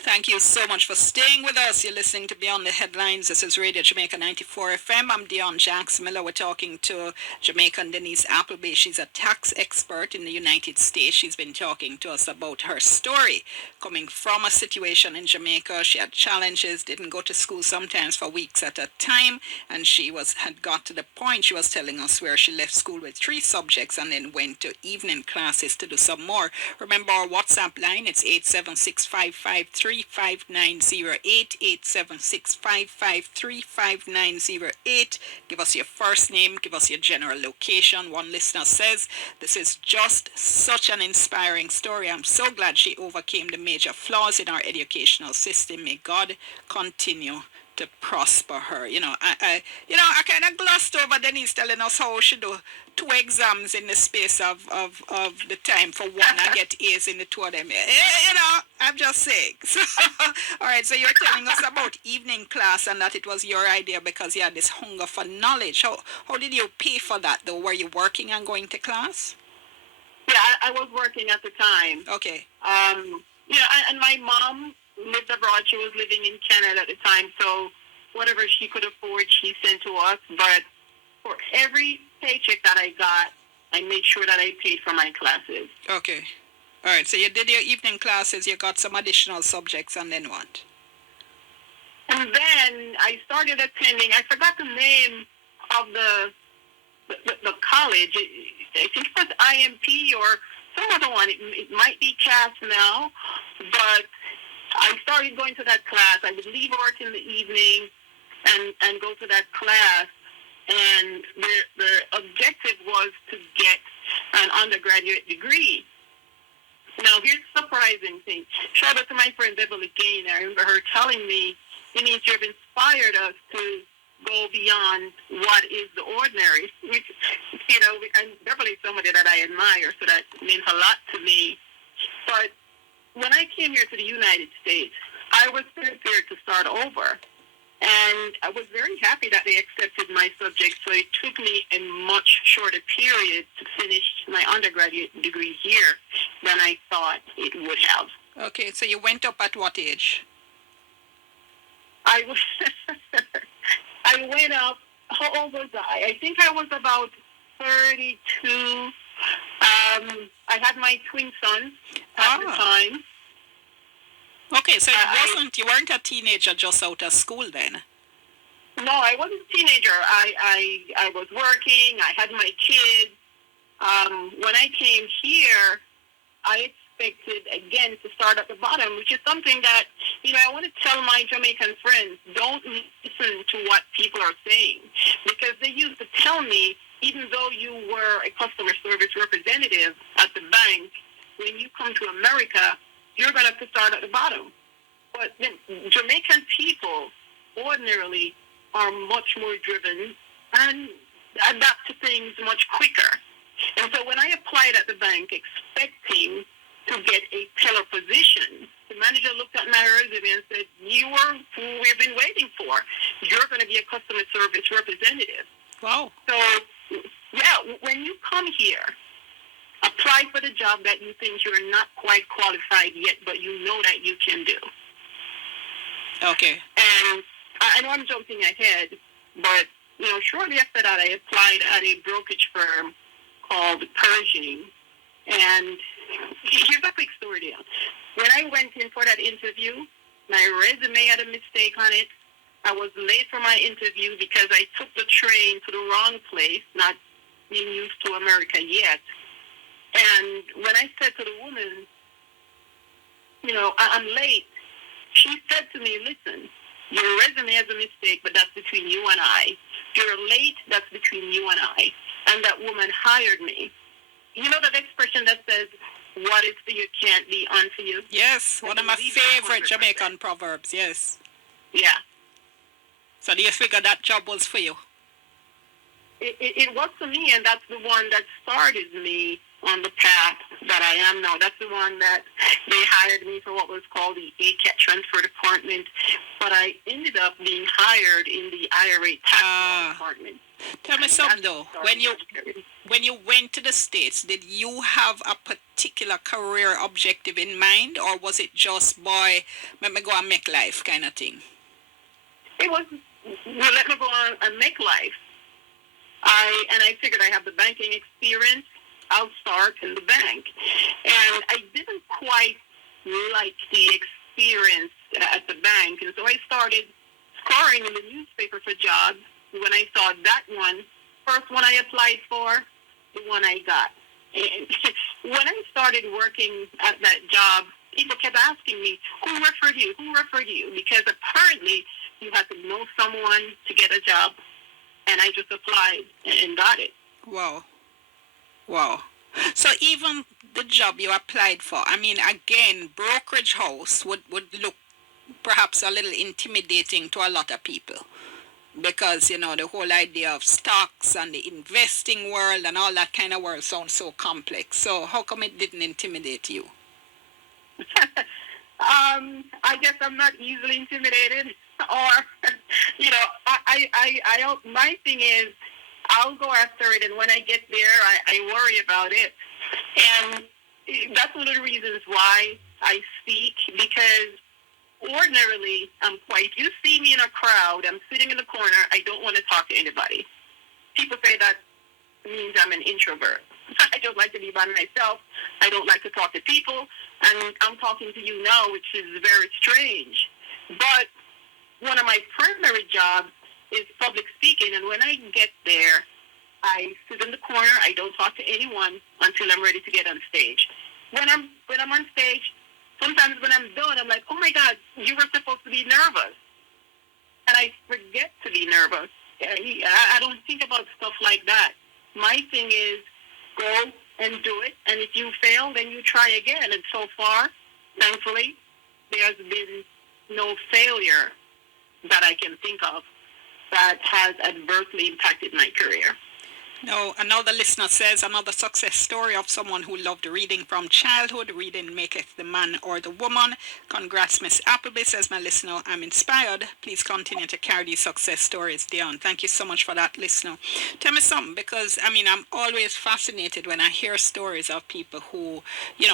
Thank you so much for staying with us. You're listening to Beyond the Headlines. This is Radio Jamaica 94 FM. I'm Dion Jackson Miller. We're talking to Jamaican Denise Appleby. She's a tax expert in the United States. She's been talking to us about her story coming from a situation in Jamaica. She had challenges, didn't go to school sometimes for weeks at a time, and she had got to the point, she was telling us, where she left school with 3 subjects and then went to evening classes to do some more. Remember our WhatsApp line, it's 876-553-5908, 876-553-5908. Give us your first name, give us your general location. One listener says, this is just such an inspiring story. I'm so glad she overcame the major flaws in our educational system. May God continue to prosper her. I kind of glossed over Denise telling us how she do 2 exams in the space of the time for one and get A's in the 2 of them. I'm just saying. So, all right, so you're telling us about evening class and that it was your idea because you had this hunger for knowledge. How did you pay for that, though? Were you working and going to class? Yeah, I was working at the time. Okay. And my mom lived abroad. She was living in Canada at the time, so whatever she could afford, she sent to us. But for every paycheck that I got, I made sure that I paid for my classes. Okay. All right, so you did your evening classes, you got some additional subjects, and then what? And then I started attending, I forgot the name of the college. I think it was IMP or some other one. It might be CAS now, but I started going to that class. I would leave work in the evening and go to that class. And the objective was to get an undergraduate degree. Now, here's the surprising thing. Shout out to my friend Beverly Gain. I remember her telling me, Denise, you've inspired us to go beyond what is the ordinary. Which, and Beverly's somebody that I admire, so that means a lot to me. But when I came here to the United States, I was prepared to start over. And I was very happy that they accepted my subject, so it took me a much shorter period to finish my undergraduate degree here than I thought it would have. Okay, so you went up at what age? I was I went up. How old was I? I think I was about 32. I had my twin sons at the time. Okay, so you weren't a teenager just out of school then? No, I wasn't a teenager. I was working. I had my kids. When I came here, I expected, again, to start at the bottom, which is something that, I want to tell my Jamaican friends, don't listen to what people are saying. Because they used to tell me, even though you were a customer service representative at the bank, when you come to America, you're going to have to start at the bottom. But Jamaican people ordinarily are much more driven and adapt to things much quicker. And so when I applied at the bank expecting to get a teller position, the manager looked at my resume and said, you are who we've been waiting for. You're going to be a customer service representative. Wow. So, yeah, when you come here, apply for the job that you think you're not quite qualified yet, but you know that you can do. Okay. And I know I'm jumping ahead, but, shortly after that, I applied at a brokerage firm called Pershing. And here's a quick story there. When I went in for that interview, my resume had a mistake on it. I was late for my interview because I took the train to the wrong place, not being used to America yet. And when I said to the woman, I'm late, she said to me, listen, your resume has a mistake, but that's between you and I. You're late, that's between you and I. And that woman hired me. You know that expression that says, what is for you can't be unto you? Yes, one of my favorite Jamaican proverbs, yes. Yeah. So do you figure that job was for you? It was for me, and that's the one that started me on the path that I am now. That's the one that they hired me for what was called the ACAT Transfer Department, but I ended up being hired in the IRA Tax Department. Tell me something though. When you went to the States, did you have a particular career objective in mind, or was it just, boy, let me go and make life kind of thing? It was, let me go on and make life. I figured I have the banking experience. I'll start in the bank. And I didn't quite like the experience at the bank, and so I started scoring in the newspaper for jobs. When I saw that one, first one I applied for, the one I got. And when I started working at that job, people kept asking me, who referred you? Who referred you? Because apparently you had to know someone to get a job, and I just applied and got it. Wow. Wow. So even the job you applied for, I mean, again, brokerage house would look perhaps a little intimidating to a lot of people. Because, the whole idea of stocks and the investing world and all that kind of world sounds so complex. So how come it didn't intimidate you? I guess I'm not easily intimidated. Or, my thing is, I'll go after it, and when I get there, I worry about it. And that's one of the reasons why I speak, because ordinarily, you see me in a crowd, I'm sitting in the corner, I don't want to talk to anybody. People say that means I'm an introvert. I just like to be by myself. I don't like to talk to people, and I'm talking to you now, which is very strange. But one of my primary jobs is public speaking, and when I get there, I sit in the corner, I don't talk to anyone until I'm ready to get on stage. When I'm on stage, sometimes when I'm done, I'm like, oh my God, you were supposed to be nervous. And I forget to be nervous. I don't think about stuff like that. My thing is go and do it. And if you fail, then you try again. And so far, thankfully, there's been no failure that I can think of that has adversely impacted my career. Now, another listener says another success story of someone who loved reading from childhood. Reading maketh the man or the woman. Congrats, Miss Appleby, says my listener. I'm inspired. Please continue to carry these success stories down. Thank you so much for that, listener. Tell me something, because I mean, I'm always fascinated when I hear stories of people who,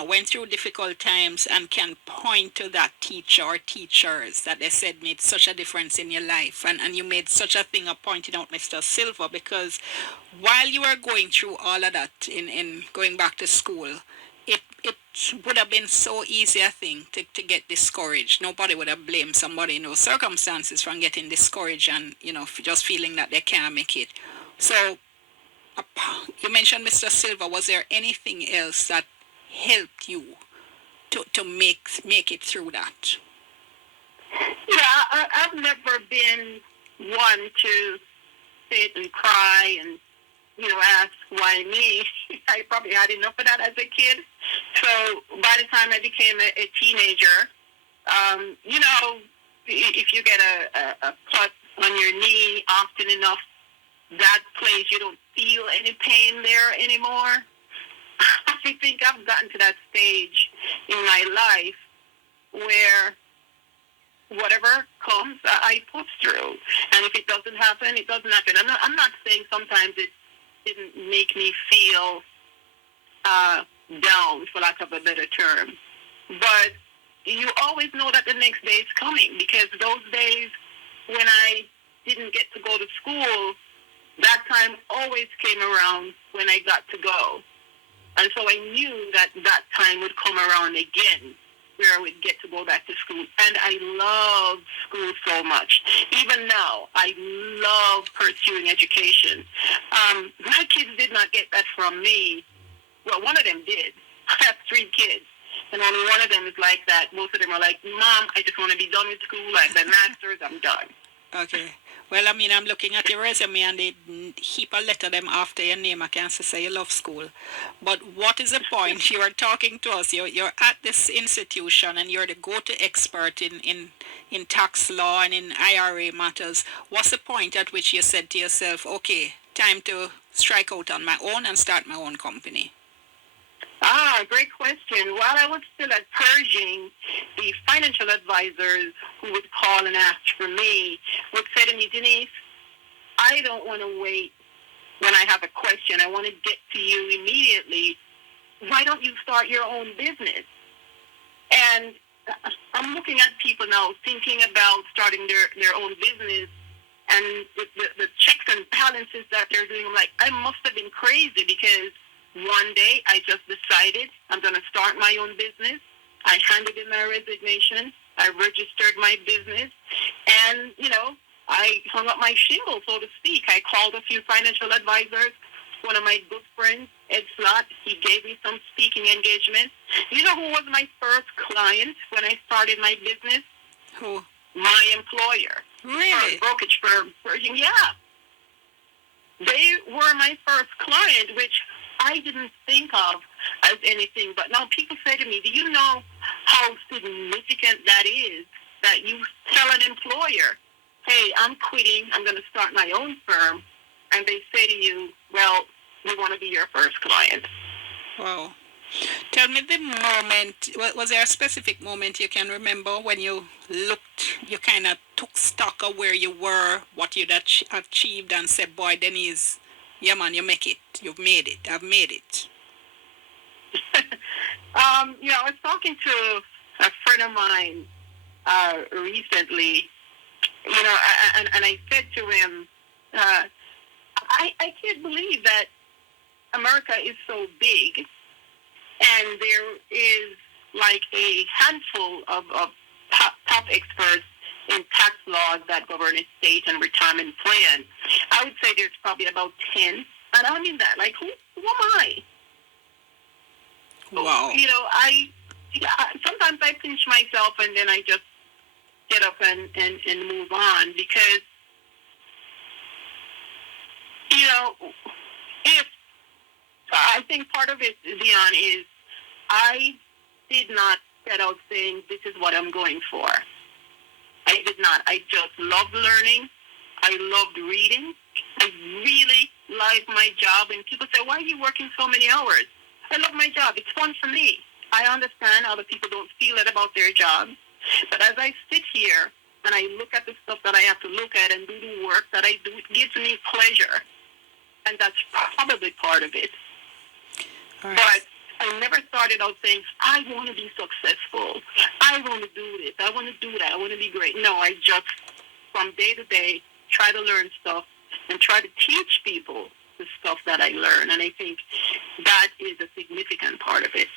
went through difficult times and can point to that teacher or teachers that they said made such a difference in your life. And you made such a thing of pointing out Mr. Silver, because while you were going through all of that in going back to school, it would have been so easy a thing to get discouraged. Nobody would have blamed somebody in those circumstances from getting discouraged and, just feeling that they can't make it. So you mentioned Mr. Silver. Was there anything else that helped you to make it through that? Yeah, I've never been one to sit and cry and ask why me. I probably had enough of that as a kid. So by the time I became a teenager, if you get a cut on your knee often enough, that place you don't feel any pain there anymore. I think I've gotten to that stage in my life where whatever comes, I push through. And if it doesn't happen, it doesn't happen. I'm not saying sometimes it didn't make me feel down, for lack of a better term. But you always know that the next day is coming, because those days when I didn't get to go to school, that time always came around when I got to go. And so I knew that that time would come around again, where I would get to go back to school. And I love school so much. Even now, I love pursuing education. My kids did not get that from me. Well, one of them did. I have 3 kids, and only one of them is like that. Most of them are like, Mom, I just want to be done with school. I have my master's, I'm done. Okay. Well, I mean, I'm looking at your resume and they heap a letter them after your name. I can't say you love school. But what is the point? You are talking to us. You're at this institution and you're the go-to expert in tax law and in IRA matters. What's the point at which you said to yourself, okay, time to strike out on my own and start my own company? Great question. While I was still at Pershing, the financial advisors who would call and ask for me would say to me, Denise, I don't want to wait when I have a question. I want to get to you immediately. Why don't you start your own business? And I'm looking at people now thinking about starting their own business, and the checks and balances that they're doing. I'm like, I must have been crazy, because one day I just decided I'm going to start my own business. I handed in my resignation. I registered my business. And, I hung up my shingle, so to speak. I called a few financial advisors. One of my good friends, Ed Slott, he gave me some speaking engagements. You know who was my first client when I started my business? Who? My employer. Really? Brokerage firm. Yeah. They were my first client, which I didn't think of as anything. But now people say to me, do you know how significant that is, that you tell an employer, hey, I'm quitting, I'm going to start my own firm, and they say to you, well, we want to be your first client. Wow. Tell me the moment, was there a specific moment you can remember when you looked, you kind of took stock of where you were, what you'd achieved, and said, boy, Denise, yeah, man, you make it. You've made it. I've made it. I was talking to a friend of mine recently, and I said to him, I can't believe that America is so big, and there is like a handful of top experts in tax laws that govern estate and retirement plan. I would say there's probably about 10. And I mean that, like, who am I? Wow. Sometimes I pinch myself and then I just get up and move on, because, if I think part of it, Dion, is I did not set out saying this is what I'm going for. I did not. I just love learning. I loved reading. I really like my job. And people say, why are you working so many hours? I love my job. It's fun for me. I understand other people don't feel it about their jobs. But as I sit here and I look at the stuff that I have to look at and do the work that I do, it gives me pleasure. And that's probably part of it. Right. But I never started out saying, I want to be successful. I want to do this. I want to do that. I want to be great. No, I just, from day to day, try to learn stuff and try to teach people the stuff that I learn. And I think that is a significant part of it.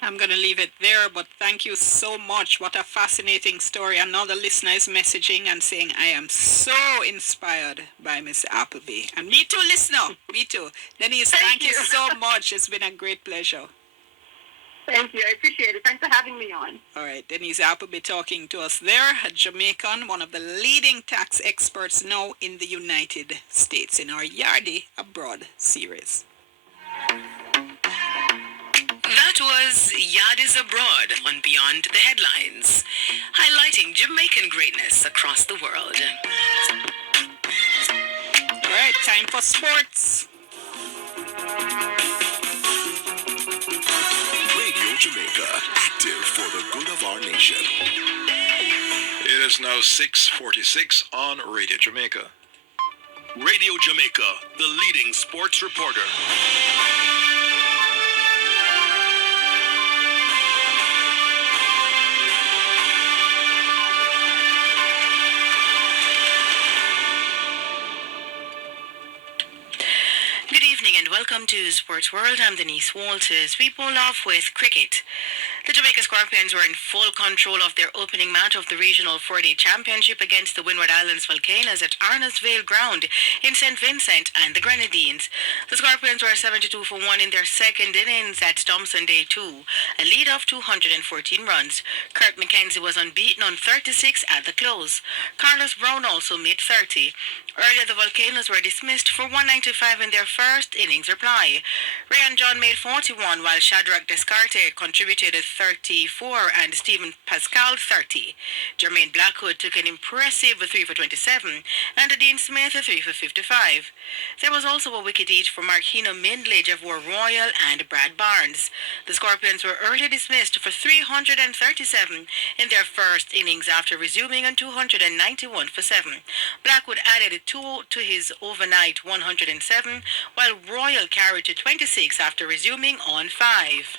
I'm going to leave it there, but thank you so much. What a fascinating story. Another listener is messaging and saying, I am so inspired by Miss Appleby. And me too, listener. Me too. Denise, thank you so much. It's been a great pleasure. Thank you. I appreciate it. Thanks for having me on. All right. Denise Appleby talking to us there. A Jamaican, one of the leading tax experts now in the United States in our Yardie Abroad series. That was Yardis Abroad on Beyond the Headlines, highlighting Jamaican greatness across the world. All right, time for sports. Radio Jamaica, active for the good of our nation. It is now 6:46 on Radio Jamaica. Radio Jamaica, the leading sports reporter. And welcome to Sports World. I'm Denise Walters. We pull off with cricket. The Jamaica Scorpions were in full control of their opening match of the Regional 4-Day Championship against the Windward Islands Volcanoes at Arnos Vale Ground in St. Vincent and the Grenadines. The Scorpions were 72 for 1 in their second innings at Thompson Day 2, a lead of 214 runs. Kirk McKenzie was unbeaten on 36 at the close. Carlos Brown also made 30. Earlier, the Volcanoes were dismissed for 195 in their first innings reply. Rayan John made 41, while Shadrach Descartes contributed 34 and Stephen Pascal 30. Jermaine Blackwood took an impressive 3 for 27 and Dean Smith 3 for 55. There was also a wicket each for Marquino Mindley, Javor Royal and Brad Barnes. The Scorpions were earlier dismissed for 337 in their first innings after resuming on 291 for 7. Blackwood added 2 to his overnight 107, while Royal carried to 26 after resuming on 5.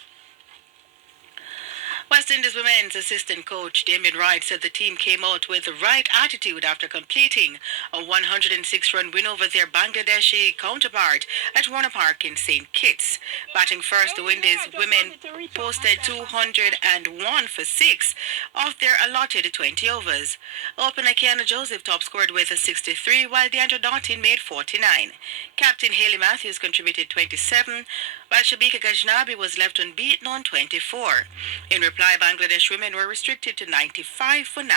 West Indies women's assistant coach Damien Wright said the team came out with the right attitude after completing a 106-run win over their Bangladeshi counterpart at Warner Park in St. Kitts. Batting first, the Windies women posted 201 for 6 of their allotted 20 overs. Opener Kiana Joseph top scored with a 63, while Deandra Doughty made 49. Captain Haley Matthews contributed 27, while Shabika Gajnabi was left unbeaten on 24. In reply, Bangladesh women were restricted to 95 for 9.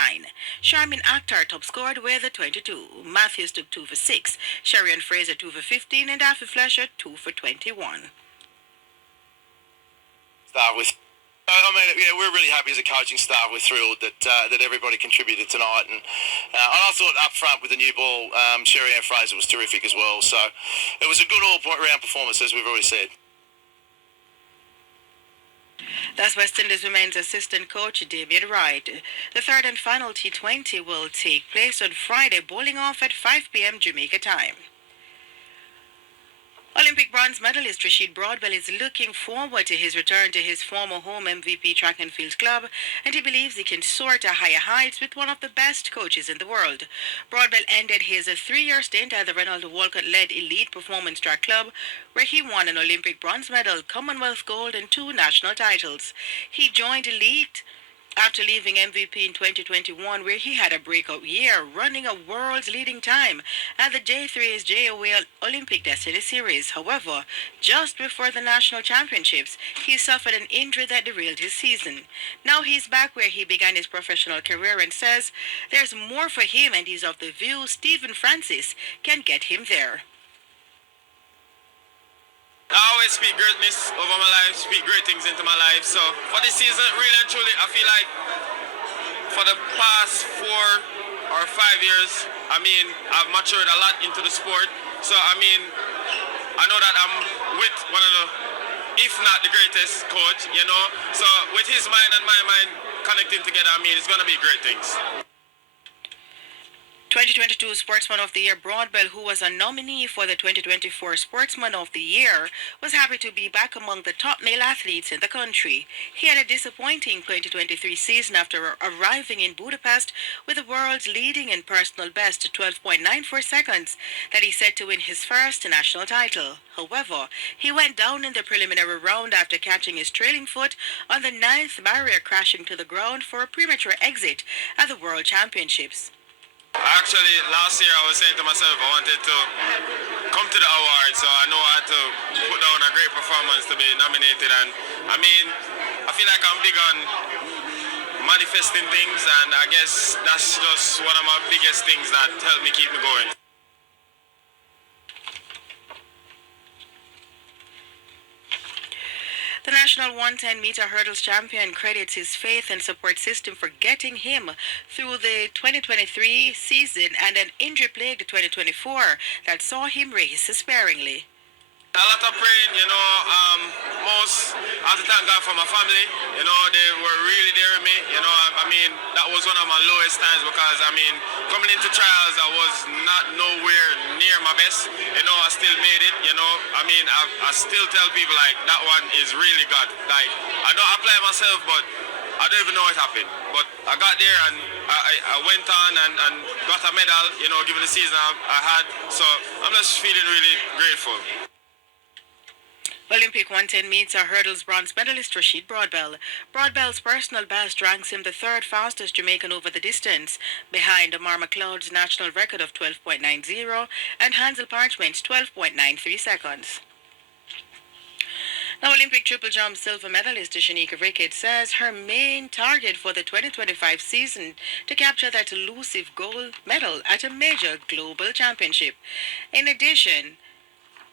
Sharmin Akhtar top scored with a 22. Matthews took 2 for 6. Sherian Fraser 2 for 15 and Alfie Fletcher 2 for 21. Start with. I mean, yeah, we're really happy as a coaching staff. We're thrilled that everybody contributed tonight, and I thought up front with the new ball, Sherry Ann Fraser was terrific as well. So it was a good all-round performance, as we've already said. That's West Indies women's assistant coach Damien Wright. The third and final T20 will take place on Friday, bowling off at 5 p.m. Jamaica time. Olympic bronze medalist Rashid Broadwell is looking forward to his return to his former home MVP track and field club, and he believes he can soar to higher heights with one of the best coaches in the world. Broadwell ended his 3-year stint at the Ronald Walcott-led Elite Performance Track Club, where he won an Olympic bronze medal, Commonwealth gold, and 2 national titles. He joined Elite after leaving MVP in 2021, where he had a breakout year, running a world's leading time at the J3's JOA Olympic Destiny Series. However, just before the national championships, he suffered an injury that derailed his season. Now he's back where he began his professional career and says there's more for him, and he's of the view Stephen Francis can get him there. I always speak greatness over my life, speak great things into my life. So for this season, really and truly, I feel like for the past 4 or 5 years, I mean, I've matured a lot into the sport. So, I mean, I know that I'm with one of the, if not the greatest coach, you know. So, with his mind and my mind connecting together, I mean, it's going to be great things. 2022 Sportsman of the Year Broadbell, who was a nominee for the 2024 Sportsman of the Year, was happy to be back among the top male athletes in the country. He had a disappointing 2023 season after arriving in Budapest with the world's leading and personal best 12.94 seconds that he set to win his first national title. However, he went down in the preliminary round after catching his trailing foot on the 9th barrier, crashing to the ground for a premature exit at the World Championships. Actually, last year I was saying to myself I wanted to come to the award, so I know I had to put down a great performance to be nominated. And I mean, I feel like I'm big on manifesting things, and I guess that's just one of my biggest things that help me keep me going. The National 110-meter hurdles champion credits his faith and support system for getting him through the 2023 season and an injury-plagued 2024 that saw him race sparingly. A lot of praying, you know, most, I have to thank God for my family, you know, they were really there with me, you know, I mean, that was one of my lowest times because, I mean, coming into trials, I was not nowhere near my best, you know, I still made it, you know, I mean, I still tell people, like, that one is really God, like, I know I play myself, but I don't even know what happened, but I got there and I went on and got a medal, you know, given the season I had, so I'm just feeling really grateful. Olympic 110-meter hurdles bronze medalist Rashid Broadbell. Broadbell's personal best ranks him the third fastest Jamaican over the distance, behind Omar McLeod's national record of 12.90 and Hansel Parchment's 12.93 seconds. Now, Olympic triple jump silver medalist Shanika Ricketts says her main target for the 2025 season to capture that elusive gold medal at a major global championship. In addition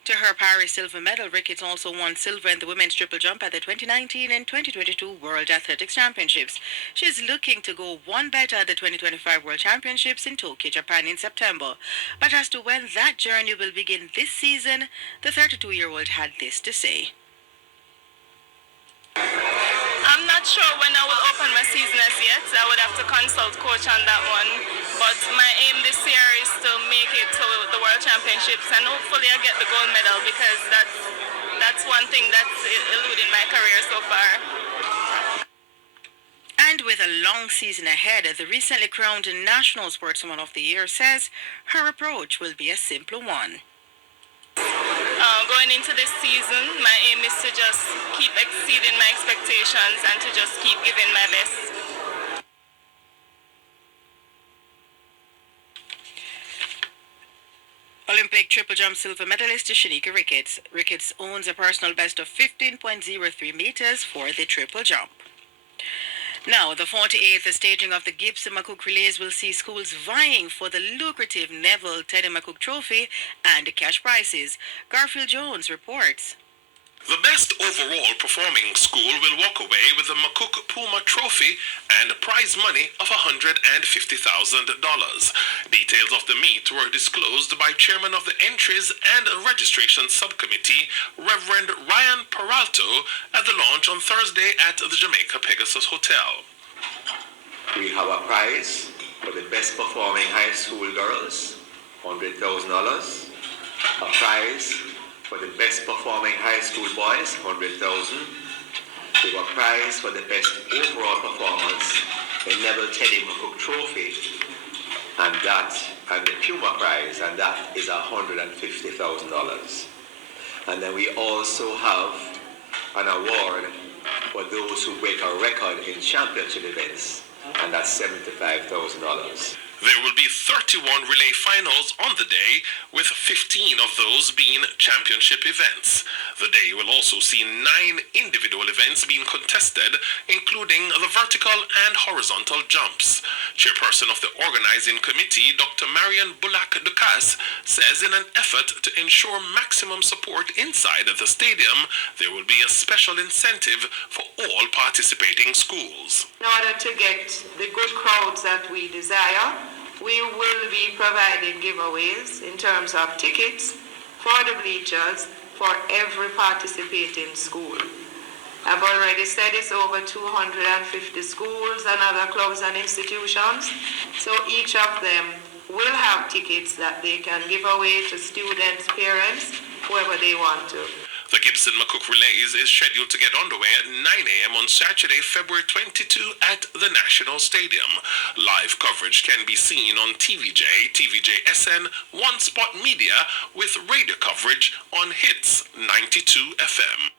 to her Paris silver medal, Ricketts also won silver in the women's triple jump at the 2019 and 2022 World Athletics Championships. She's looking to go one better at the 2025 World Championships in Tokyo, Japan in September. But as to when that journey will begin this season, the 32-year-old had this to say. I'm not sure when I will open my season as yet. I would have to consult coach on that one. But my aim this year is to make it to the World Championships and hopefully I get the gold medal because that's one thing that's eluding my career so far. And with a long season ahead, the recently crowned National Sportswoman of the Year says her approach will be a simple one. Going into this season, my aim is to just keep exceeding my expectations and to just keep giving my best. Olympic triple jump silver medalist Shanika Ricketts. Ricketts owns a personal best of 15.03 meters for the triple jump. Now, the 48th staging of the Gibson McCook Relays will see schools vying for the lucrative Neville Teddy McCook Trophy and cash prizes. Garfield Jones reports. The best overall performing school will walk away with the McCook Puma Trophy and prize money of $150,000. Details of the meet were disclosed by Chairman of the Entries and Registration Subcommittee, Reverend Ryan Peralto, at the launch on Thursday at the Jamaica Pegasus Hotel. We have a prize for the best performing high school girls, $100,000. A prize for the best performing high school boys, $100,000. We have a prize for the best overall performance, the Neville Teddy McCook Trophy, and the Puma prize, and that is $150,000. And then we also have an award for those who break a record in championship events, and that's $75,000. There will be 31 relay finals on the day, with 15 of those being championship events. The day will also see 9 individual events being contested, including the vertical and horizontal jumps. Chairperson of the organizing committee, Dr. Marian Bullock-Ducasse, says in an effort to ensure maximum support inside the stadium, there will be a special incentive for all participating schools. In order to get the good crowds that we desire, we will be providing giveaways in terms of tickets for the bleachers for every participating school. I've already said it's over 250 schools and other clubs and institutions, so each of them will have tickets that they can give away to students, parents, whoever they want to. The Gibson McCook Relays is scheduled to get underway at 9 a.m. on Saturday, February 22 at the National Stadium. Live coverage can be seen on TVJ, TVJ SN, One Spot Media, with radio coverage on Hits 92 FM.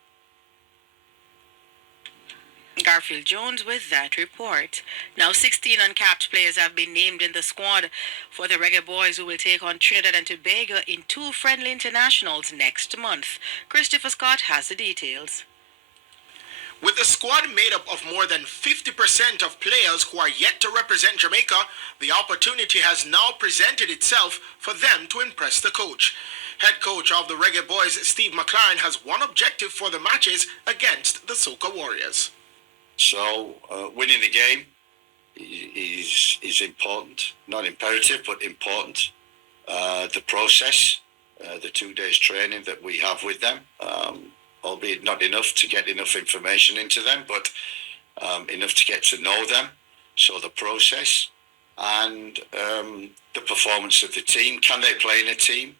Garfield Jones with that report. Now 16 uncapped players have been named in the squad for the Reggae Boys, who will take on Trinidad and Tobago in 2 friendly internationals next month. Christopher Scott has the details. With the squad made up of more than 50% of players who are yet to represent Jamaica, the opportunity has now presented itself for them to impress the coach. Head coach of the Reggae Boys, Steve McLaren, has one objective for the matches against the Soca Warriors. So winning the game is important, not imperative, but important. The process, the 2 days training that we have with them, albeit not enough to get enough information into them, but enough to get to know them. So the process and the performance of the team. Can they play in a team?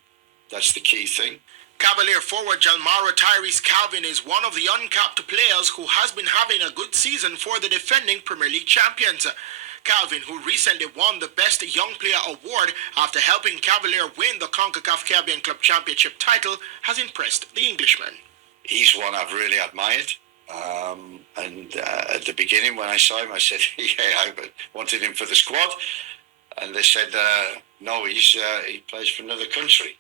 That's the key thing. Cavalier forward Jalmaro Tyrese Calvin is one of the uncapped players who has been having a good season for the defending Premier League champions. Calvin, who recently won the Best Young Player award after helping Cavalier win the CONCACAF Caribbean Club Championship title, has impressed the Englishman. He's one I've really admired. At the beginning when I saw him, I said, yeah, I wanted him for the squad. And they said, no, he plays for another country.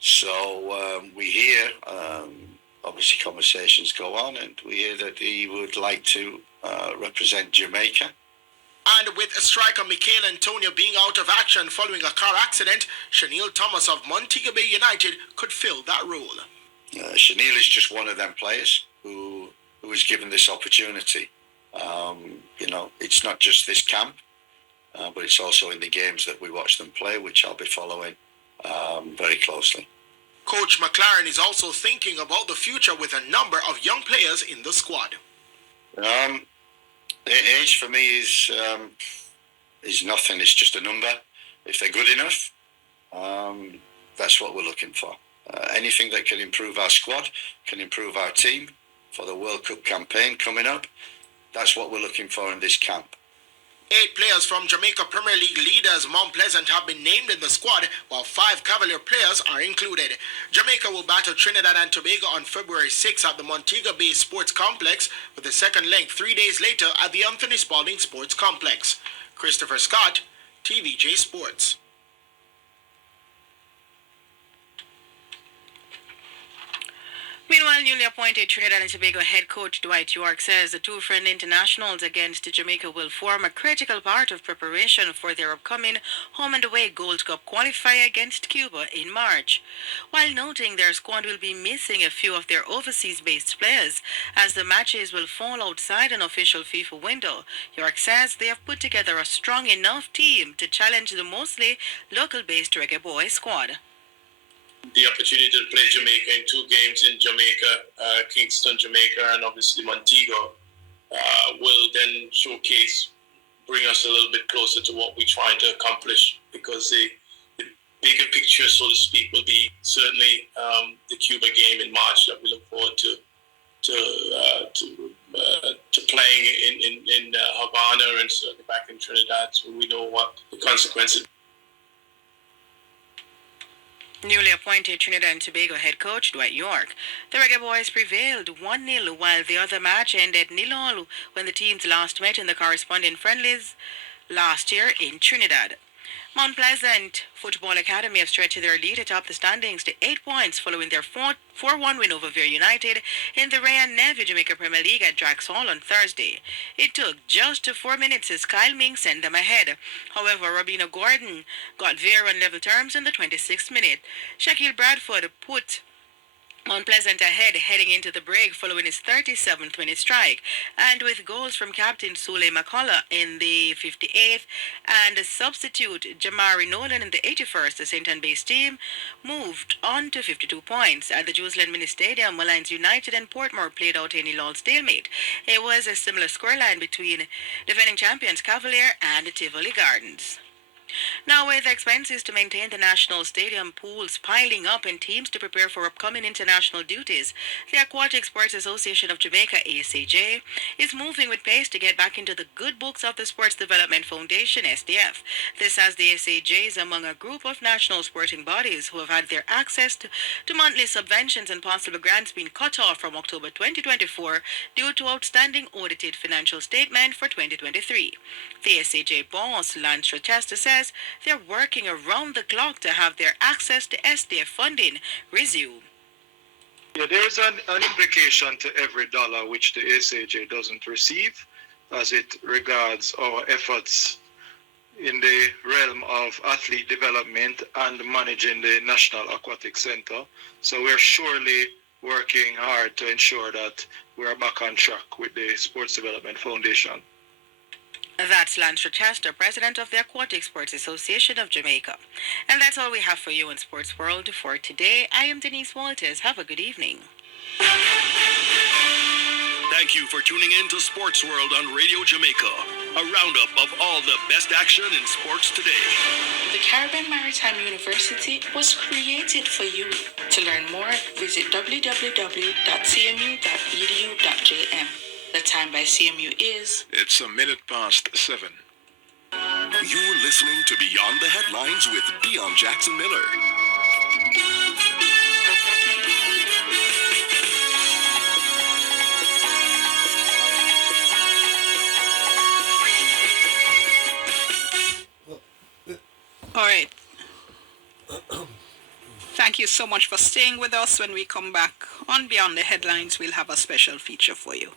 So we hear, obviously conversations go on, and we hear that he would like to represent Jamaica. And with striker Michael Antonio being out of action following a car accident, Shaniel Thomas of Montego Bay United could fill that role. Shaniel is just one of them players who is given this opportunity. It's not just this camp, but it's also in the games that we watch them play, which I'll be following very closely. Coach McLaren is also thinking about the future with a number of young players in the squad. Age for me is nothing. It's just a number. If they're good enough, that's what we're looking for. Anything that can improve our squad, can improve our team for the World Cup campaign coming up, that's what we're looking for in this camp. 8 players from Jamaica Premier League leaders Mount Pleasant have been named in the squad, while 5 Cavalier players are included. Jamaica will battle Trinidad and Tobago on February 6 at the Montego Bay Sports Complex, with the second leg 3 days later at the Anthony Spalding Sports Complex. Christopher Scott, TVJ Sports. Meanwhile, newly appointed Trinidad and Tobago head coach Dwight York says the 2 friendly internationals against Jamaica will form a critical part of preparation for their upcoming home and away Gold Cup qualifier against Cuba in March, while noting their squad will be missing a few of their overseas-based players as the matches will fall outside an official FIFA window. York says they have put together a strong enough team to challenge the mostly local-based Reggae Boys squad. The opportunity to play Jamaica in 2 games in Jamaica, Kingston, Jamaica, and obviously Montego, will then bring us a little bit closer to what we're trying to accomplish, because the bigger picture, so to speak, will be certainly the Cuba game in March that we look forward to playing in Havana and certainly back in Trinidad, so we know what the consequences. Newly appointed Trinidad and Tobago head coach Dwight York. The Reggae Boys prevailed 1-0, while the other match ended 0-0 when the teams last met in the corresponding friendlies last year in Trinidad. Mount Pleasant Football Academy have stretched their lead atop the standings to 8 points following their 4-1 win over Veer United in the Ray and Neville Jamaica Premier League at Drax Hall on Thursday. It took just 4 minutes as Kyle Ming sent them ahead. However, Robina Gordon got Veer on level terms in the 26th minute. Shaquille Bradford put Mount Pleasant ahead heading into the break following his 37th minute strike, and with goals from captain Sule McCullough in the 58th and substitute Jamari Nolan in the 81st, the St. Anne-based team moved on to 52 points. At the Jerusalem Mini Stadium, Malines United and Portmore played out a 0-0 stalemate. It was a similar scoreline between defending champions Cavalier and Tivoli Gardens. Now, with expenses to maintain the national stadium pools piling up and teams to prepare for upcoming international duties, the Aquatic Sports Association of Jamaica, ASAJ, is moving with pace to get back into the good books of the Sports Development Foundation, SDF. This as the ASAJ is among a group of national sporting bodies who have had their access to monthly subventions and possible grants being cut off from October 2024 due to outstanding audited financial statement for 2023. The ASAJ boss, Lance Rochester, says they're working around the clock to have their access to SDF funding resume. Yeah, there's an implication to every dollar which the ASAJ doesn't receive as it regards our efforts in the realm of athlete development and managing the National Aquatic Center. So we're surely working hard to ensure that we're back on track with the Sports Development Foundation. That's Lance Rochester, president of the Aquatic Sports Association of Jamaica. And that's all we have for you in Sports World for today. I am Denise Walters. Have a good evening. Thank you for tuning in to Sports World on Radio Jamaica, a roundup of all the best action in sports today. The Caribbean Maritime University was created for you. To learn more, visit www.cmu.edu.jm. The time by CMU is... It's 7:01. You're listening to Beyond the Headlines with Dion Jackson Miller. All right. Thank you so much for staying with us. When we come back on Beyond the Headlines, we'll have a special feature for you.